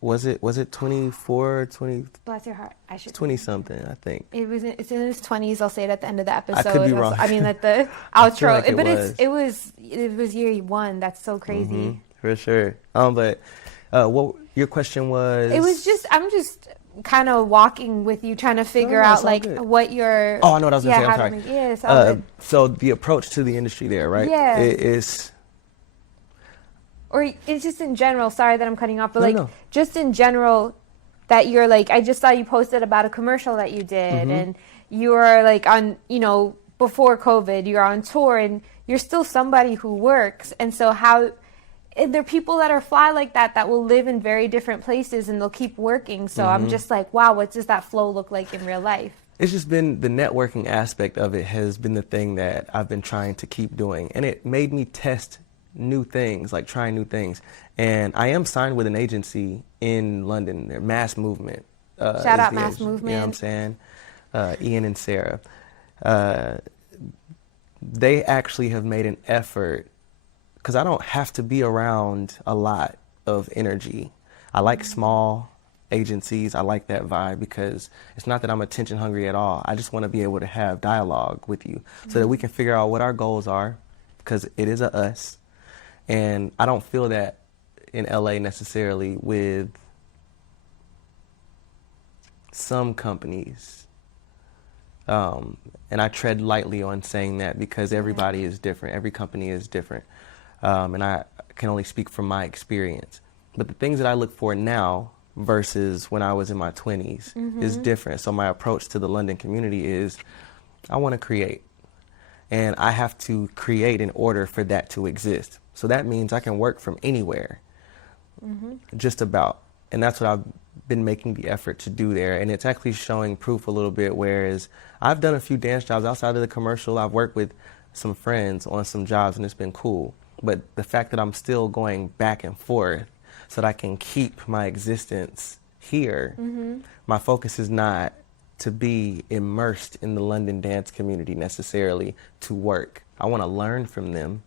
Was it 24, 20, Bless your heart. I should 20 something, I think. It's in his 20s. I'll say it at the end of the episode. could be wrong. I mean, at the outro. like it But was. it was year one. That's so crazy. For sure. But what your question was? It was just, I'm just kind of walking with you, trying to figure no, out it's all like good. what your. Oh, I know what I was gonna say. I'm how to sorry. make- yeah, it's all good. So the approach to the industry there, right? Yeah. It is. Or it's just in general. Sorry that I'm cutting off, but No, like no. just in general, that you're like, I just saw you posted about a commercial that you did, Mm-hmm. and you were like on, before COVID, you're on tour, and you're still somebody who works, and so how. And there are people that are fly like that will live in very different places and they'll keep working. So Mm-hmm. I'm just like, wow, what does that flow look like in real life? It's just been the networking aspect of it has been the thing that I've been trying to keep doing. And it made me test new things, like trying new things. And I am signed with an agency in London, they're Mass Movement. Shout is out the Mass agency. You know what I'm Movement. saying? Ian and Sarah. They actually have made an effort, because I don't have to be around a lot of energy. I like small agencies. I like that vibe because it's not that I'm attention hungry at all. I just want to be able to have dialogue with you so that we can figure out what our goals are, because it is a us. And I don't feel that in LA necessarily with some companies. And I tread lightly on saying that because everybody is different. Every company is different. And I can only speak from my experience. But the things that I look for now versus when I was in my 20s is different. So my approach to the London community is I want to create. And I have to create in order for that to exist. So that means I can work from anywhere, just about. And that's what I've been making the effort to do there. And it's actually showing proof a little bit, whereas I've done a few dance jobs outside of the commercial. I've worked with some friends on some jobs and it's been cool. But the fact that I'm still going back and forth so that I can keep my existence here, my focus is not to be immersed in the London dance community necessarily to work. I want to learn from them.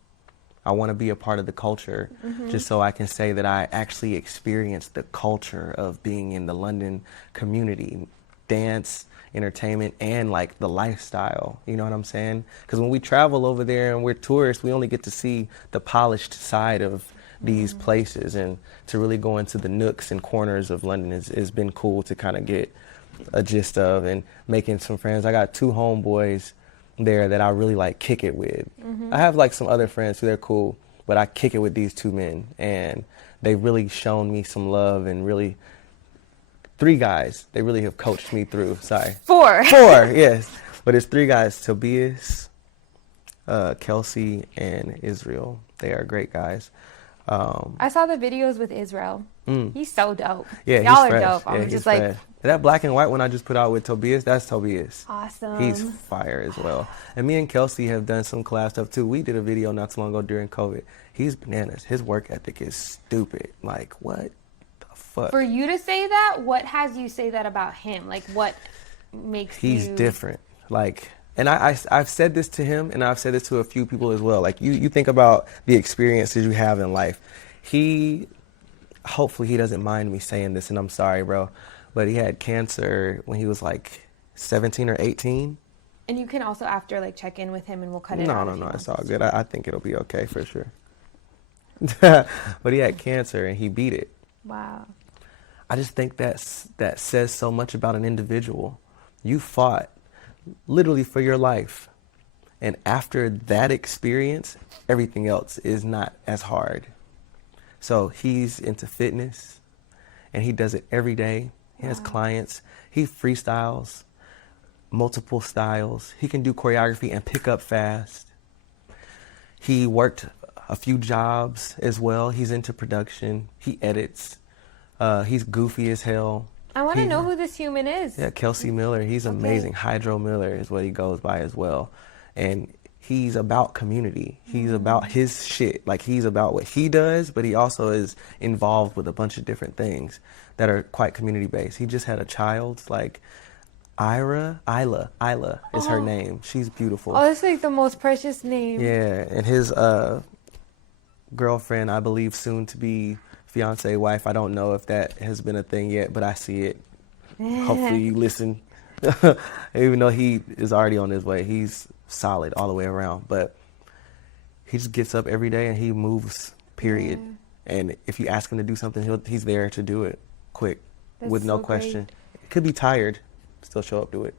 I want to be a part of the culture just so I can say that I actually experienced the culture of being in the London community, dance, entertainment, and like the lifestyle. You know what I'm saying? Because when we travel over there and we're tourists, we only get to see the polished side of these places, and to really go into the nooks and corners of London has been cool to kind of get a gist of, and making some friends. I got 2 homeboys there that I really like kick it with. I have like some other friends who they're cool, but I kick it with these 2 men, and they've really shown me some love, and really 3 guys, they really have coached me through. Sorry. 4. 4, yes. But it's 3 guys, Tobias, Kelsey, and Israel. They are great guys. I saw the videos with Israel. He's so dope. Yeah, Y'all he's are fresh. dope. Yeah, I'm he's just like, fresh. That black and white one I just put out with Tobias, that's Tobias. awesome. He's fire as well. And me and Kelsey have done some collab stuff too. We did a video not too long ago during COVID. He's bananas. His work ethic is stupid. Like, what the fuck? For you to say that, what has you say that about him? Like, what makes He's you... different. Like, and I've said this to him, and I've said this to a few people as well. Like, you think about the experiences you have in life. Hopefully he doesn't mind me saying this, and I'm sorry, bro, but he had cancer when he was like 17 or 18, And you can also after like check in with him and we'll cut it No, out. no, if he no. wants It's all us to. good. I think it'll be okay for sure. But he had cancer and he beat it. Wow. I just think that says so much about an individual. You fought literally for your life. And after that experience, everything else is not as hard. So he's into fitness and he does it every day. He has clients. He freestyles multiple styles. He can do choreography and pick up fast. He worked a few jobs as well. He's into production. He edits. He's goofy as hell. I want to know who this human is. Yeah, Kelsey Miller. He's amazing. Hydro Miller is what he goes by as well. And he's about community. He's about his shit. Like, he's about what he does, but he also is involved with a bunch of different things that are quite community-based. He just had a child, like, Isla is her name. She's beautiful. Oh, that's like the most precious name. Yeah, and his girlfriend, I believe, soon to be fiance, wife. I don't know if that has been a thing yet, but I see it. Hopefully you listen. Even though he is already on his way, he's solid all the way around. But he just gets up every day and he moves, period. And if you ask him to do something, he's there to do it quick, with no question. It could be tired, still show up, do it.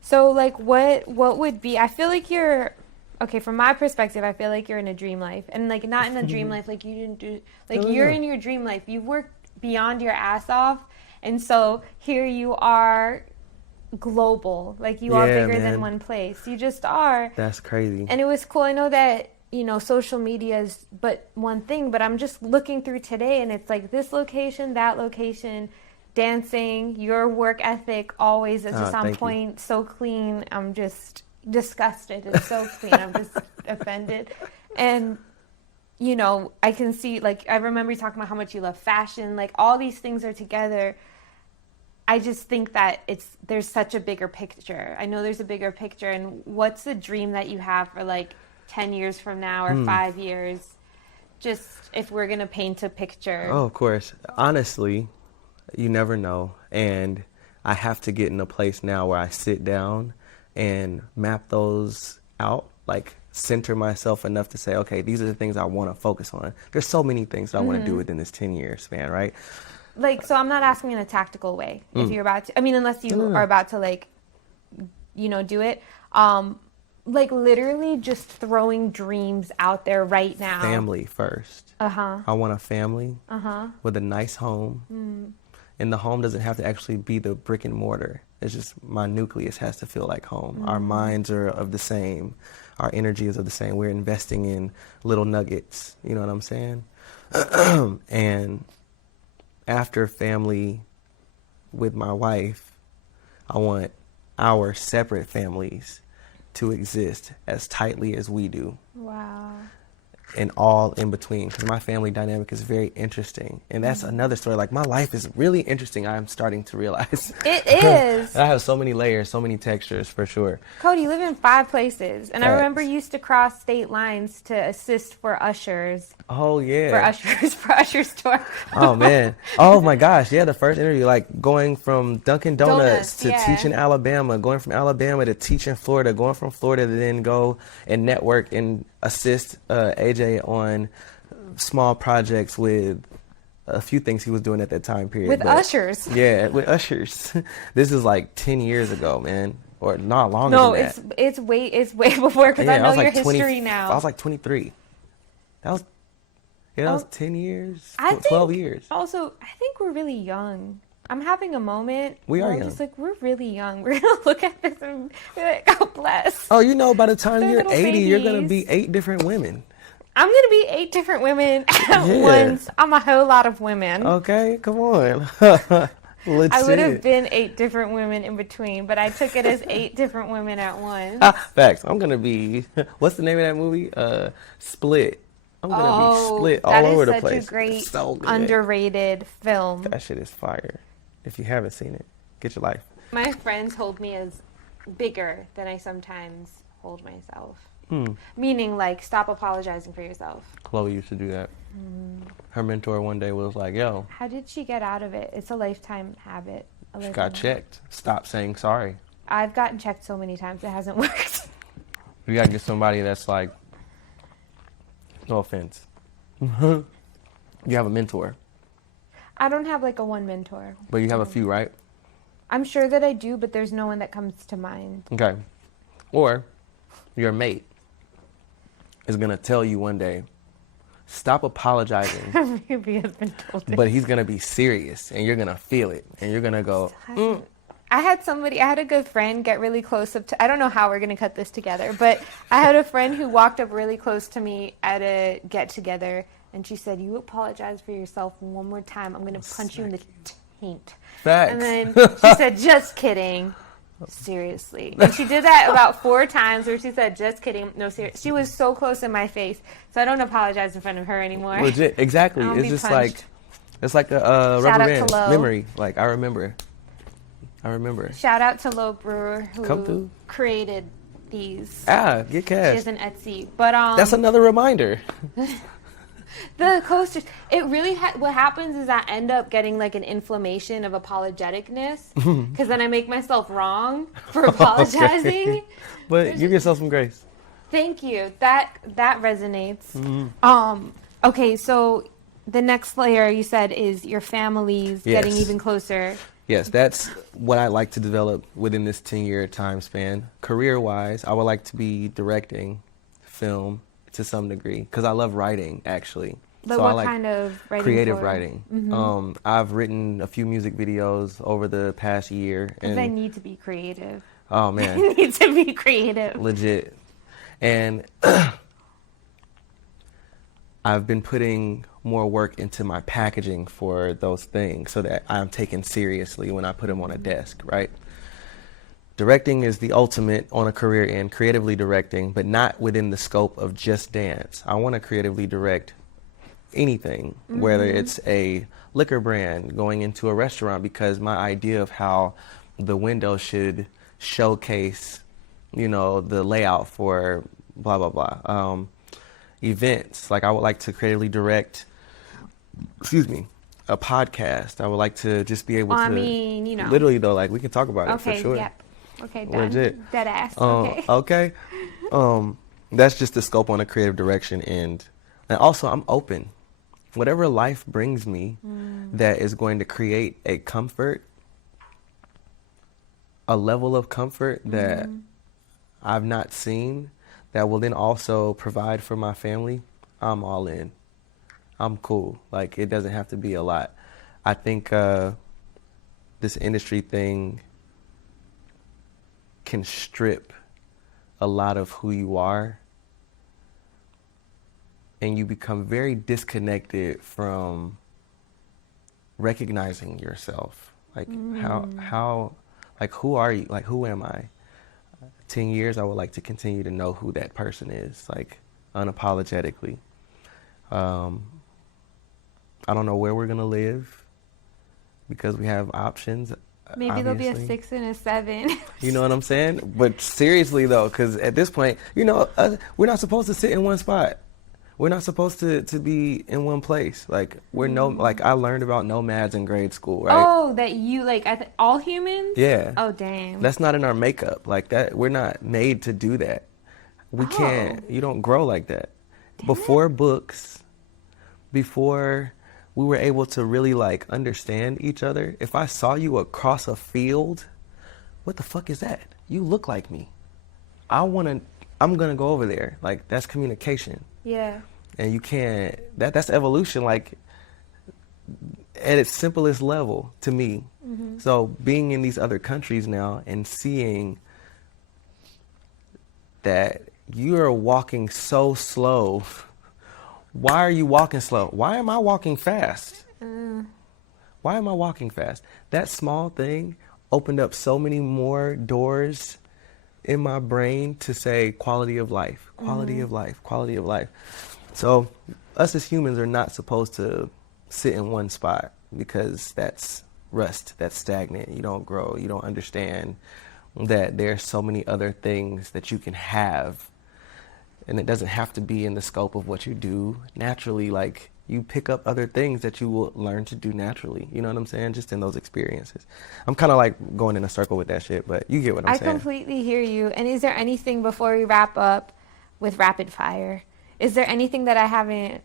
So, like, what would be, I feel like you're, okay, from my perspective, I feel like you're in a dream life. And, like, not in a dream life, like, you didn't do, like, you're in your dream life. You've worked beyond your ass off. And so, here you are, global. Like, you are bigger than one place. You just are. That's crazy. And it was cool. I know that, you know, social media is but one thing, but I'm just looking through today, and it's like this location, that location, dancing, your work ethic always is just on point, so clean. I'm just disgusted. It's so clean. I'm just offended. And, you know, I can see, like, I remember you talking about how much you love fashion. Like, all these things are together. I just think that there's such a bigger picture. I know there's a bigger picture. And what's the dream that you have for, like, 10 years from now or 5 years? Just if we're going to paint a picture. Oh, of course. Honestly, you never know. And I have to get in a place now where I sit down and map those out, like center myself enough to say, okay, these are the things I want to focus on. There's so many things that I want to do within this 10-year span, right? Like, so I'm not asking in a tactical way. If you're about to, I mean, unless you are about to, like, you know, do it. Like, literally just throwing dreams out there right now. Family first. Uh-huh. I want a family with a nice home. And the home doesn't have to actually be the brick and mortar. It's just my nucleus has to feel like home. Our minds are of the same. Our energy is of the same. We're investing in little nuggets. You know what I'm saying? And after family with my wife, I want our separate families to exist as tightly as we do. Wow. And all in between, because my family dynamic is very interesting. And that's another story. Like, my life is really interesting, I'm starting to realize. It is. I have so many layers, so many textures, for sure. Cody, you live in 5 places. And I Facts. remember you used to cross state lines to assist for ushers. Oh, yeah. For ushers tour. Oh, man. Oh, my gosh. Yeah, the first interview, like going from Dunkin' Donuts to teaching Alabama, going from Alabama to teaching Florida, going from Florida to then go and network and assist AJ on small projects with a few things he was doing at that time period. With ushers. Yeah, with ushers. This is like 10 years ago, man. Or not longer than that. No, it's way before, because I know your history now. I was like 23. That was 10 years, 12 years. Also, I think we're really young. I'm having a moment. We are I'm young. just like, we're really young. We're going to look at this and be like, God bless. Oh, you know, by the time They're you're little 80, you're going to babies. be 8 different women. I'm going to be 8 different women at once. I'm a whole lot of women. Okay, come on. Let's I would see have it. been 8 different women in between, but I took it as 8 different women at once. Facts. I'm going to be, what's the name of that movie? Split. I'm going to be split all over the place. That is such a great, So good. underrated film. That shit is fire. If you haven't seen it, get your life. My friends hold me as bigger than I sometimes hold myself. Meaning, like, stop apologizing for yourself. Chloe used to do that. Her mentor one day was like, yo, How did she get out of it? It's a lifetime habit. she got checked. Stop saying sorry. I've gotten checked so many times it hasn't worked. You gotta get somebody that's like, no offense. You have a mentor, I don't have like a one mentor. but you have a few, right? I'm sure that I do, but there's no one that comes to mind. Okay. Or your mate is gonna tell you one day, stop apologizing, Maybe has been told it. but he's gonna be serious and you're gonna feel it and you're gonna go, I had a good friend get really close up to, I don't know how we're going to cut this together, but I had a friend who walked up really close to me at a get together and she said, you apologize for yourself one more time. I'm going to punch you in the taint. facts. And then she said, just kidding. Seriously. And she did that about 4 times where she said, just kidding. No, serious. She was so close in my face. So I don't apologize in front of her anymore. Legit, exactly. I don't It's be just punched. like, it's like a Shout rubber out band to Lo. memory. Like, I remember. Shout out to Lo Brewer Come who through. created these. Get She cash. has an Etsy. But That's another reminder. the coasters, it really, what happens is I end up getting like an inflammation of apologeticness because then I make myself wrong for apologizing. Okay. But give yourself some grace. Thank you. That resonates. Mm-hmm. Okay, so the next layer you said is your family's getting Yes. even closer. Yes, that's what I like to develop within this 10-year time span. Career-wise, I would like to be directing film to some degree because I love writing, actually. But So what I like kind of writing? creative for? writing. I've written a few music videos over the past year. Because I need to be creative. Oh, I man, need to be creative. legit. And I've been putting more work into my packaging for those things so that I'm taken seriously when I put them on a desk, right? Directing is the ultimate on a career end, creatively directing, but not within the scope of just dance. I want to creatively direct anything, whether it's a liquor brand going into a restaurant, because my idea of how the window should showcase, the layout for blah, blah, blah. Events, like I would like to creatively direct, a podcast. I would like to just be able to, literally though, like we can talk about it for Okay, sure. yep. Okay, done. Legit. Dead ass. Okay. Okay. That's just the scope on a creative direction and also I'm open. Whatever life brings me that is going to create a comfort, a level of comfort that I've not seen, that will then also provide for my family, I'm all in. I'm cool. Like, it doesn't have to be a lot. I think this industry thing can strip a lot of who you are, and you become very disconnected from recognizing yourself. Like, how, like, who are you? Like, who am I? 10 years, I would like to continue to know who that person is, like, unapologetically. I don't know where we're going to live because we have options. Maybe there'll be a obviously. 6 and a 7. You know what I'm saying? But seriously, though, because at this point, we're not supposed to sit in one spot. We're not supposed to be in one place. Like, like, I learned about nomads in grade school, right? Oh, that you like all humans? Yeah. Oh, damn. That's not in our makeup. Like that, we're not made to do that. We can't. You don't grow like that. Before books, before we were able to really like understand each other. If I saw you across a field, what the fuck is that? You look like me. I'm gonna go over there. Like, that's communication. Yeah. And you can't. That's evolution. Like, at its simplest level to me. So being in these other countries now and seeing that you are walking so slow. Why are you walking slow? Why am I walking fast? Why am I walking fast? That small thing opened up so many more doors in my brain to say quality of life, quality of life, quality of life. So us as humans are not supposed to sit in one spot because that's rust, that's stagnant. You don't grow, you don't understand that there's so many other things that you can have, and it doesn't have to be in the scope of what you do. Naturally, like, you pick up other things that you will learn to do naturally. You know what I'm saying? Just in those experiences. I'm kind of like going in a circle with that shit, but you get what I'm saying. I completely hear you. And is there anything before we wrap up with rapid fire? Is there anything that I haven't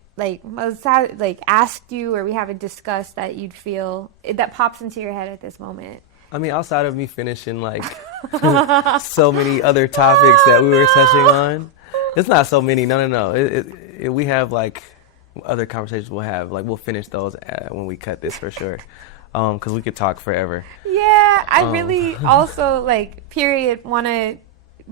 asked you or we haven't discussed that you'd feel that pops into your head at this moment? I mean, outside of me finishing like so many other topics that we were touching on, it's not so many. No. We have like other conversations we'll have. Like we'll finish those when we cut this for sure, because we could talk forever. Yeah, I really also period want to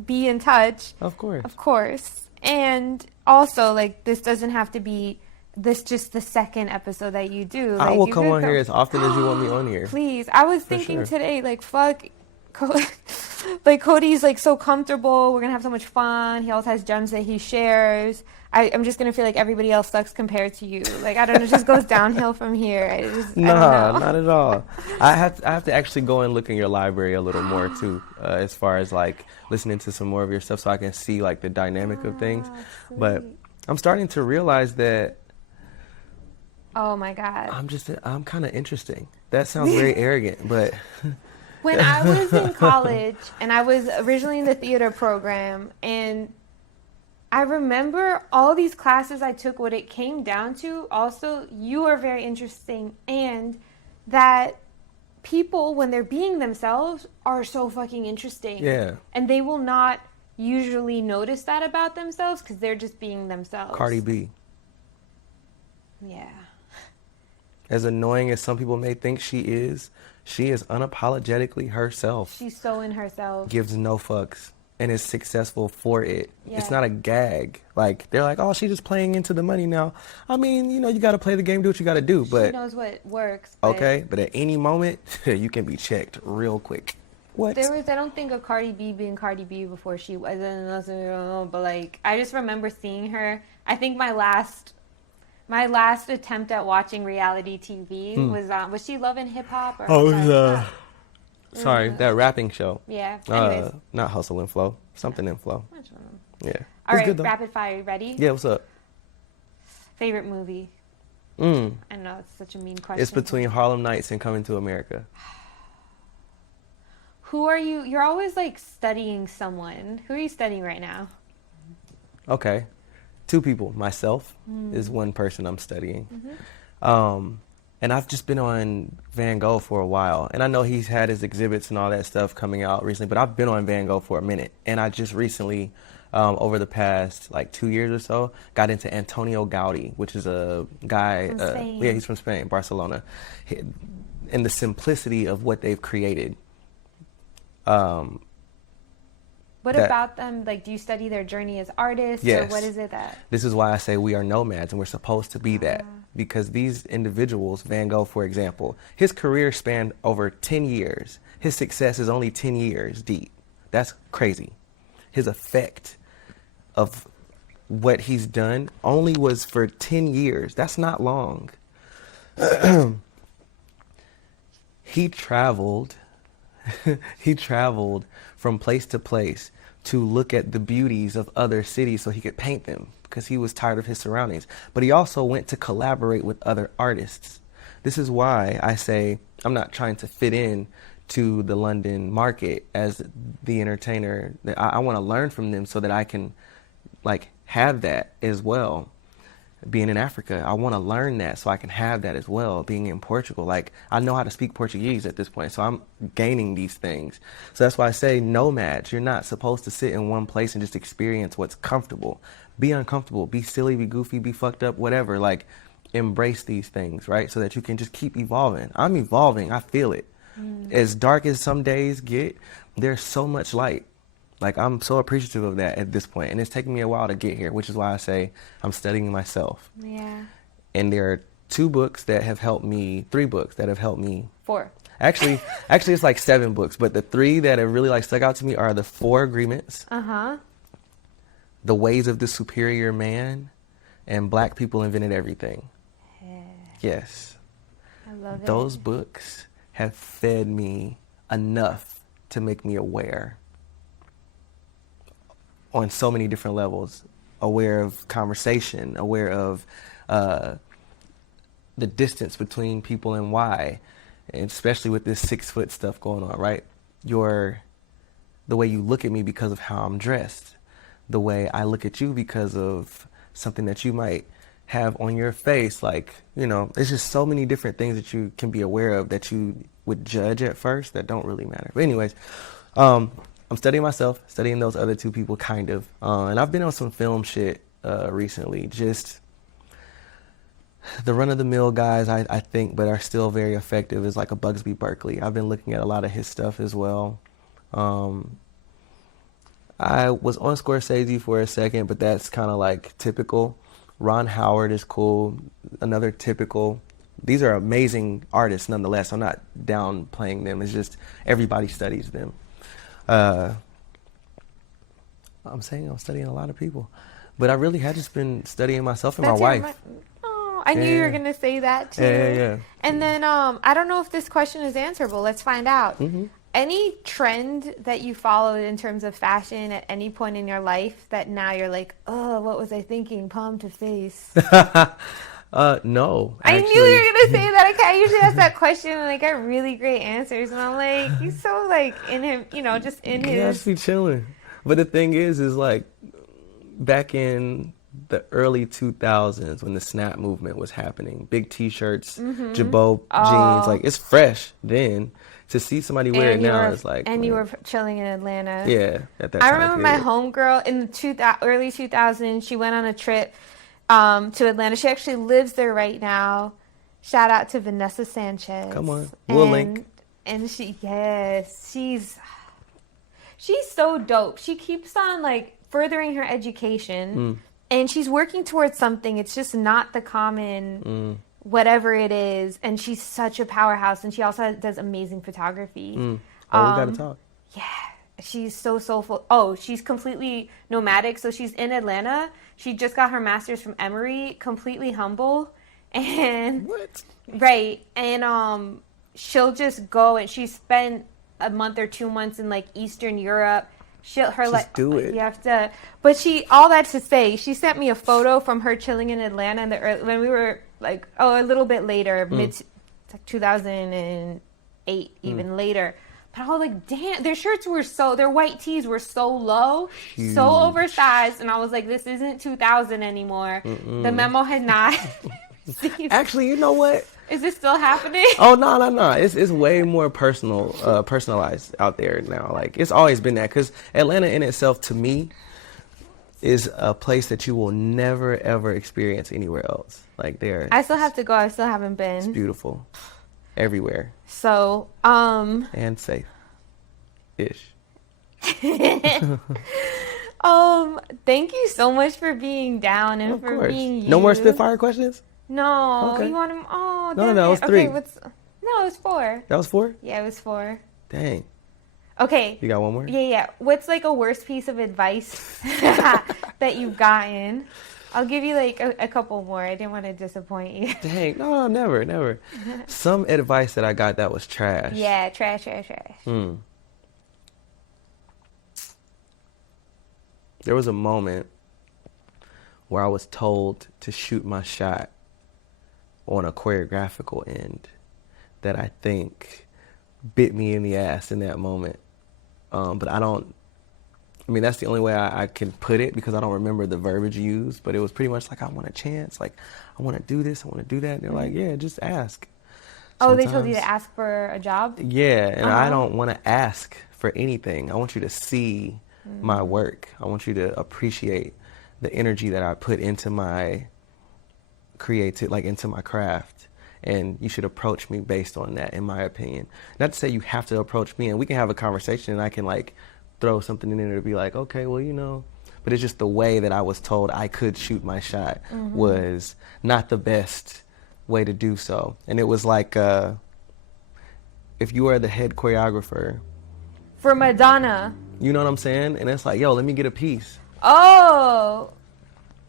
be in touch. Of course. And also this doesn't have to be just the second episode that you do. I will come on here as often as you want me on here. Please. I was thinking today, fuck, Codie's so comfortable. We're gonna have so much fun. He also has gems that he shares. I'm just gonna feel like everybody else sucks compared to you. I don't know, it just goes downhill from here. I don't know. Not at all. I have to actually go and look in your library a little more too, as far as listening to some more of your stuff, so I can see the dynamic of things. Sweet. But I'm starting to realize that. Oh my God. I'm kind of interesting. That sounds very arrogant, but. When I was in college, and I was originally in the theater program, and I remember all these classes I took, what it came down to, also, you are very interesting, and that people, when they're being themselves, are so fucking interesting. Yeah. And they will not usually notice that about themselves, because they're just being themselves. Cardi B. Yeah. As annoying as some people may think she is unapologetically herself. She's so in herself. Gives no fucks and is successful for it. Yeah. It's not a gag. They're like, oh, she's just playing into the money now. I mean, you got to play the game, do what you got to do. But she knows what works. Okay, but at any moment, you can be checked real quick. What? I don't think of Cardi B being Cardi B before she was, but I just remember seeing her. I think my last attempt at watching reality TV was she Love and Hip Hop? Sorry, that rapping show. Yeah. Anyways. Not Hustle and Flow. Something in Flow. Yeah. All right, good, though. rapid fire. You ready? Yeah, what's up? Favorite movie? I know it's such a mean question. It's between Harlem Nights and Coming to America. Who are you? You're always studying someone. Who are you studying right now? Okay. 2 people. Myself is one person I'm studying. And I've just been on Van Gogh for a while. And I know he's had his exhibits and all that stuff coming out recently, but I've been on Van Gogh for a minute. And I just recently, over the past 2 years or so, got into Antonio Gaudi, which is a guy. From Spain. Yeah, he's from Spain, Barcelona. And the simplicity of what they've created. What about them? Do you study their journey as artists? Yes. Or what is it that? This is why I say we are nomads, and we're supposed to be that. Because these individuals, Van Gogh, for example, his career spanned over 10 years. His success is only 10 years deep. That's crazy. His effect of what he's done only was for 10 years. That's not long. He traveled from place to place to look at the beauties of other cities so he could paint them, because he was tired of his surroundings. But he also went to collaborate with other artists. This is why I say I'm not trying to fit in to the London market as the entertainer. I want to learn from them so that I can have that as well. Being in Africa, I want to learn that so I can have that as well. Being in Portugal, I know how to speak Portuguese at this point, so I'm gaining these things. So that's why I say nomads. You're not supposed to sit in one place and just experience what's comfortable. Be uncomfortable, be silly, be goofy, be fucked up, whatever. Embrace these things, right? So that you can just keep evolving. I'm evolving. I feel it. As dark as some days get, there's so much light. I'm so appreciative of that at this point. And it's taken me a while to get here, which is why I say I'm studying myself. Yeah. And there are 2 books that have helped me, 3 books that have helped me. 4. Actually, it's 7 books, but the 3 that have really stuck out to me are the 4 Agreements, The Ways of the Superior Man, and Black People Invented Everything. Yeah. Yes. I love it. Those books have fed me enough to make me aware on so many different levels, aware of conversation, aware of the distance between people and why, and especially with this 6 foot stuff going on, right? The way you look at me because of how I'm dressed, the way I look at you because of something that you might have on your face. Like, you know, it's just so many different things that you can be aware of that you would judge at first that don't really matter. But anyways, I'm studying myself, studying those other two people kind of. And I've been on some film shit recently, just the run-of-the-mill guys, I think, but are still very effective is like a Bugsby Berkeley. I've been looking at a lot of his stuff as well. I was on Scorsese for a second, but that's kind of like typical. Ron Howard is cool. Another typical. These are amazing artists nonetheless. I'm not downplaying them. It's just everybody studies them. I'm saying I'm studying a lot of people. But I really had just been studying myself and my wife. I knew you were going to say that too. Yeah. And then I don't know if this question is answerable. Let's find out. Mm-hmm. Any trend that you followed in terms of fashion at any point in your life that now you're like, oh, what was I thinking? Palm to face. No. I knew you were going to say that. I can't usually ask that question and I get really great answers. And I'm like, he's so like in him, you know, just in his. Yeah, just be chilling. But the thing is like back in the early 2000s when the Snap movement was happening, big T-shirts, Jabot jeans, like it's fresh then. To see somebody wear it now is like... And you were chilling in Atlanta. Yeah, at that time. I remember my homegirl in the early 2000s, she went on a trip to Atlanta. She actually lives there right now. Shout out to Vanessa Sanchez. Come on. We'll link. And she's so dope. She keeps on like furthering her education and she's working towards something. It's just not the common... whatever it is, and she's such a powerhouse, and she also does amazing photography. Oh, we gotta talk. Yeah, she's so soulful. Oh, she's completely nomadic, so she's in Atlanta. She just got her master's from Emory, completely humble, and what? Right, and she'll just go, and she spent a month or 2 months in like Eastern Europe. Just do it. You have to, but all that to say, she sent me a photo from her chilling in Atlanta when we were like a little bit later, mid 2008, even later. But I was like, damn, their shirts were their white tees were so low, huge, so oversized, and I was like, this isn't 2000 anymore. The memo had not. Actually, you know what? Is this still happening? Oh no! It's way more personalized out there now. Like it's always been that, because Atlanta in itself, to me, is a place that you will never ever experience anywhere else. Like I still have to go. I still haven't been. It's beautiful, everywhere. So and safe, ish. Thank you so much for being down and for being you. No more Spitfire questions? No. Okay. You want them? Oh, no, it was 3. Okay, no, it was 4. That was 4? Yeah, it was 4. Dang. Okay. You got one more? Yeah. What's like a worst piece of advice that you've gotten? I'll give you like a couple more. I didn't want to disappoint you. Dang. No, never. Some advice that I got that was trash. Yeah, trash. There was a moment where I was told to shoot my shot on a choreographical end that I think bit me in the ass in that moment. But that's the only way I can put it, because I don't remember the verbiage used, but it was pretty much like, I want a chance. Like, I want to do this, I want to do that. And they're like, yeah, just ask. Oh, they told you to ask for a job? Yeah, and I don't want to ask for anything. I want you to see my work. I want you to appreciate the energy that I put into my into my craft. And you should approach me based on that, in my opinion. Not to say you have to approach me, and we can have a conversation and I can like throw something in there to be like, okay, well, you know, but it's just the way that I was told I could shoot my shot was not the best way to do so. And it was like, if you are the head choreographer for Madonna, you know what I'm saying? And it's like, yo, let me get a piece. Oh,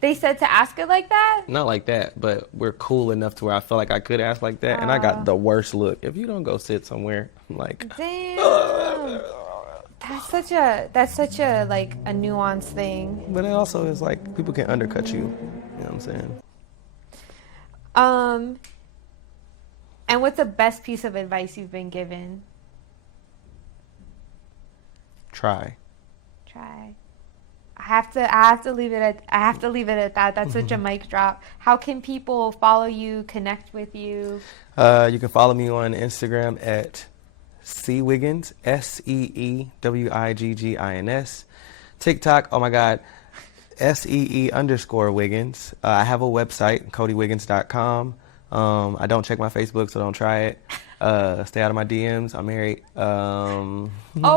they said to ask it like that? Not like that, but we're cool enough to where I felt like I could ask like that. And I got the worst look. If you don't go sit somewhere, I'm like, damn. That's such a like a nuanced thing. But it also is like, people can undercut you. You know what I'm saying? And what's the best piece of advice you've been given? Try. I have to leave it at that. That's such a mic drop. How can people follow you, connect with you? You can follow me on Instagram at Wiggins, SEEWIGGINS. TikTok, oh my God, SEE_Wiggins. I have a website, CodieWiggins.com. I don't check my Facebook, so don't try it. Stay out of my DMs. I'm married. Oh,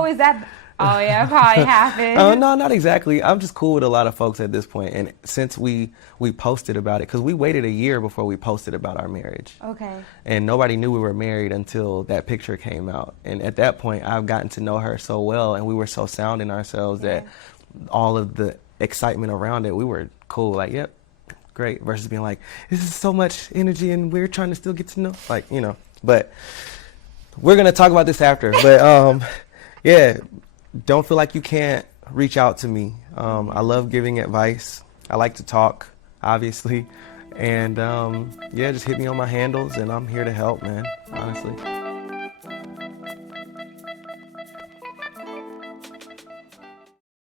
is that? Oh yeah, it probably happened. No, not exactly. I'm just cool with a lot of folks at this point. And since we posted about it, because we waited a year before we posted about our marriage. Okay. And nobody knew we were married until that picture came out. And at that point, I've gotten to know her so well, and we were so sound in ourselves that all of the excitement around it, we were cool. Like, yep, great. Versus being like, this is so much energy, and we're trying to still get to know. Like, you know. But we're gonna talk about this after. But yeah. Don't feel like you can't reach out to me. I love giving advice. I like to talk, obviously. And yeah, just hit me on my handles and I'm here to help, man, honestly.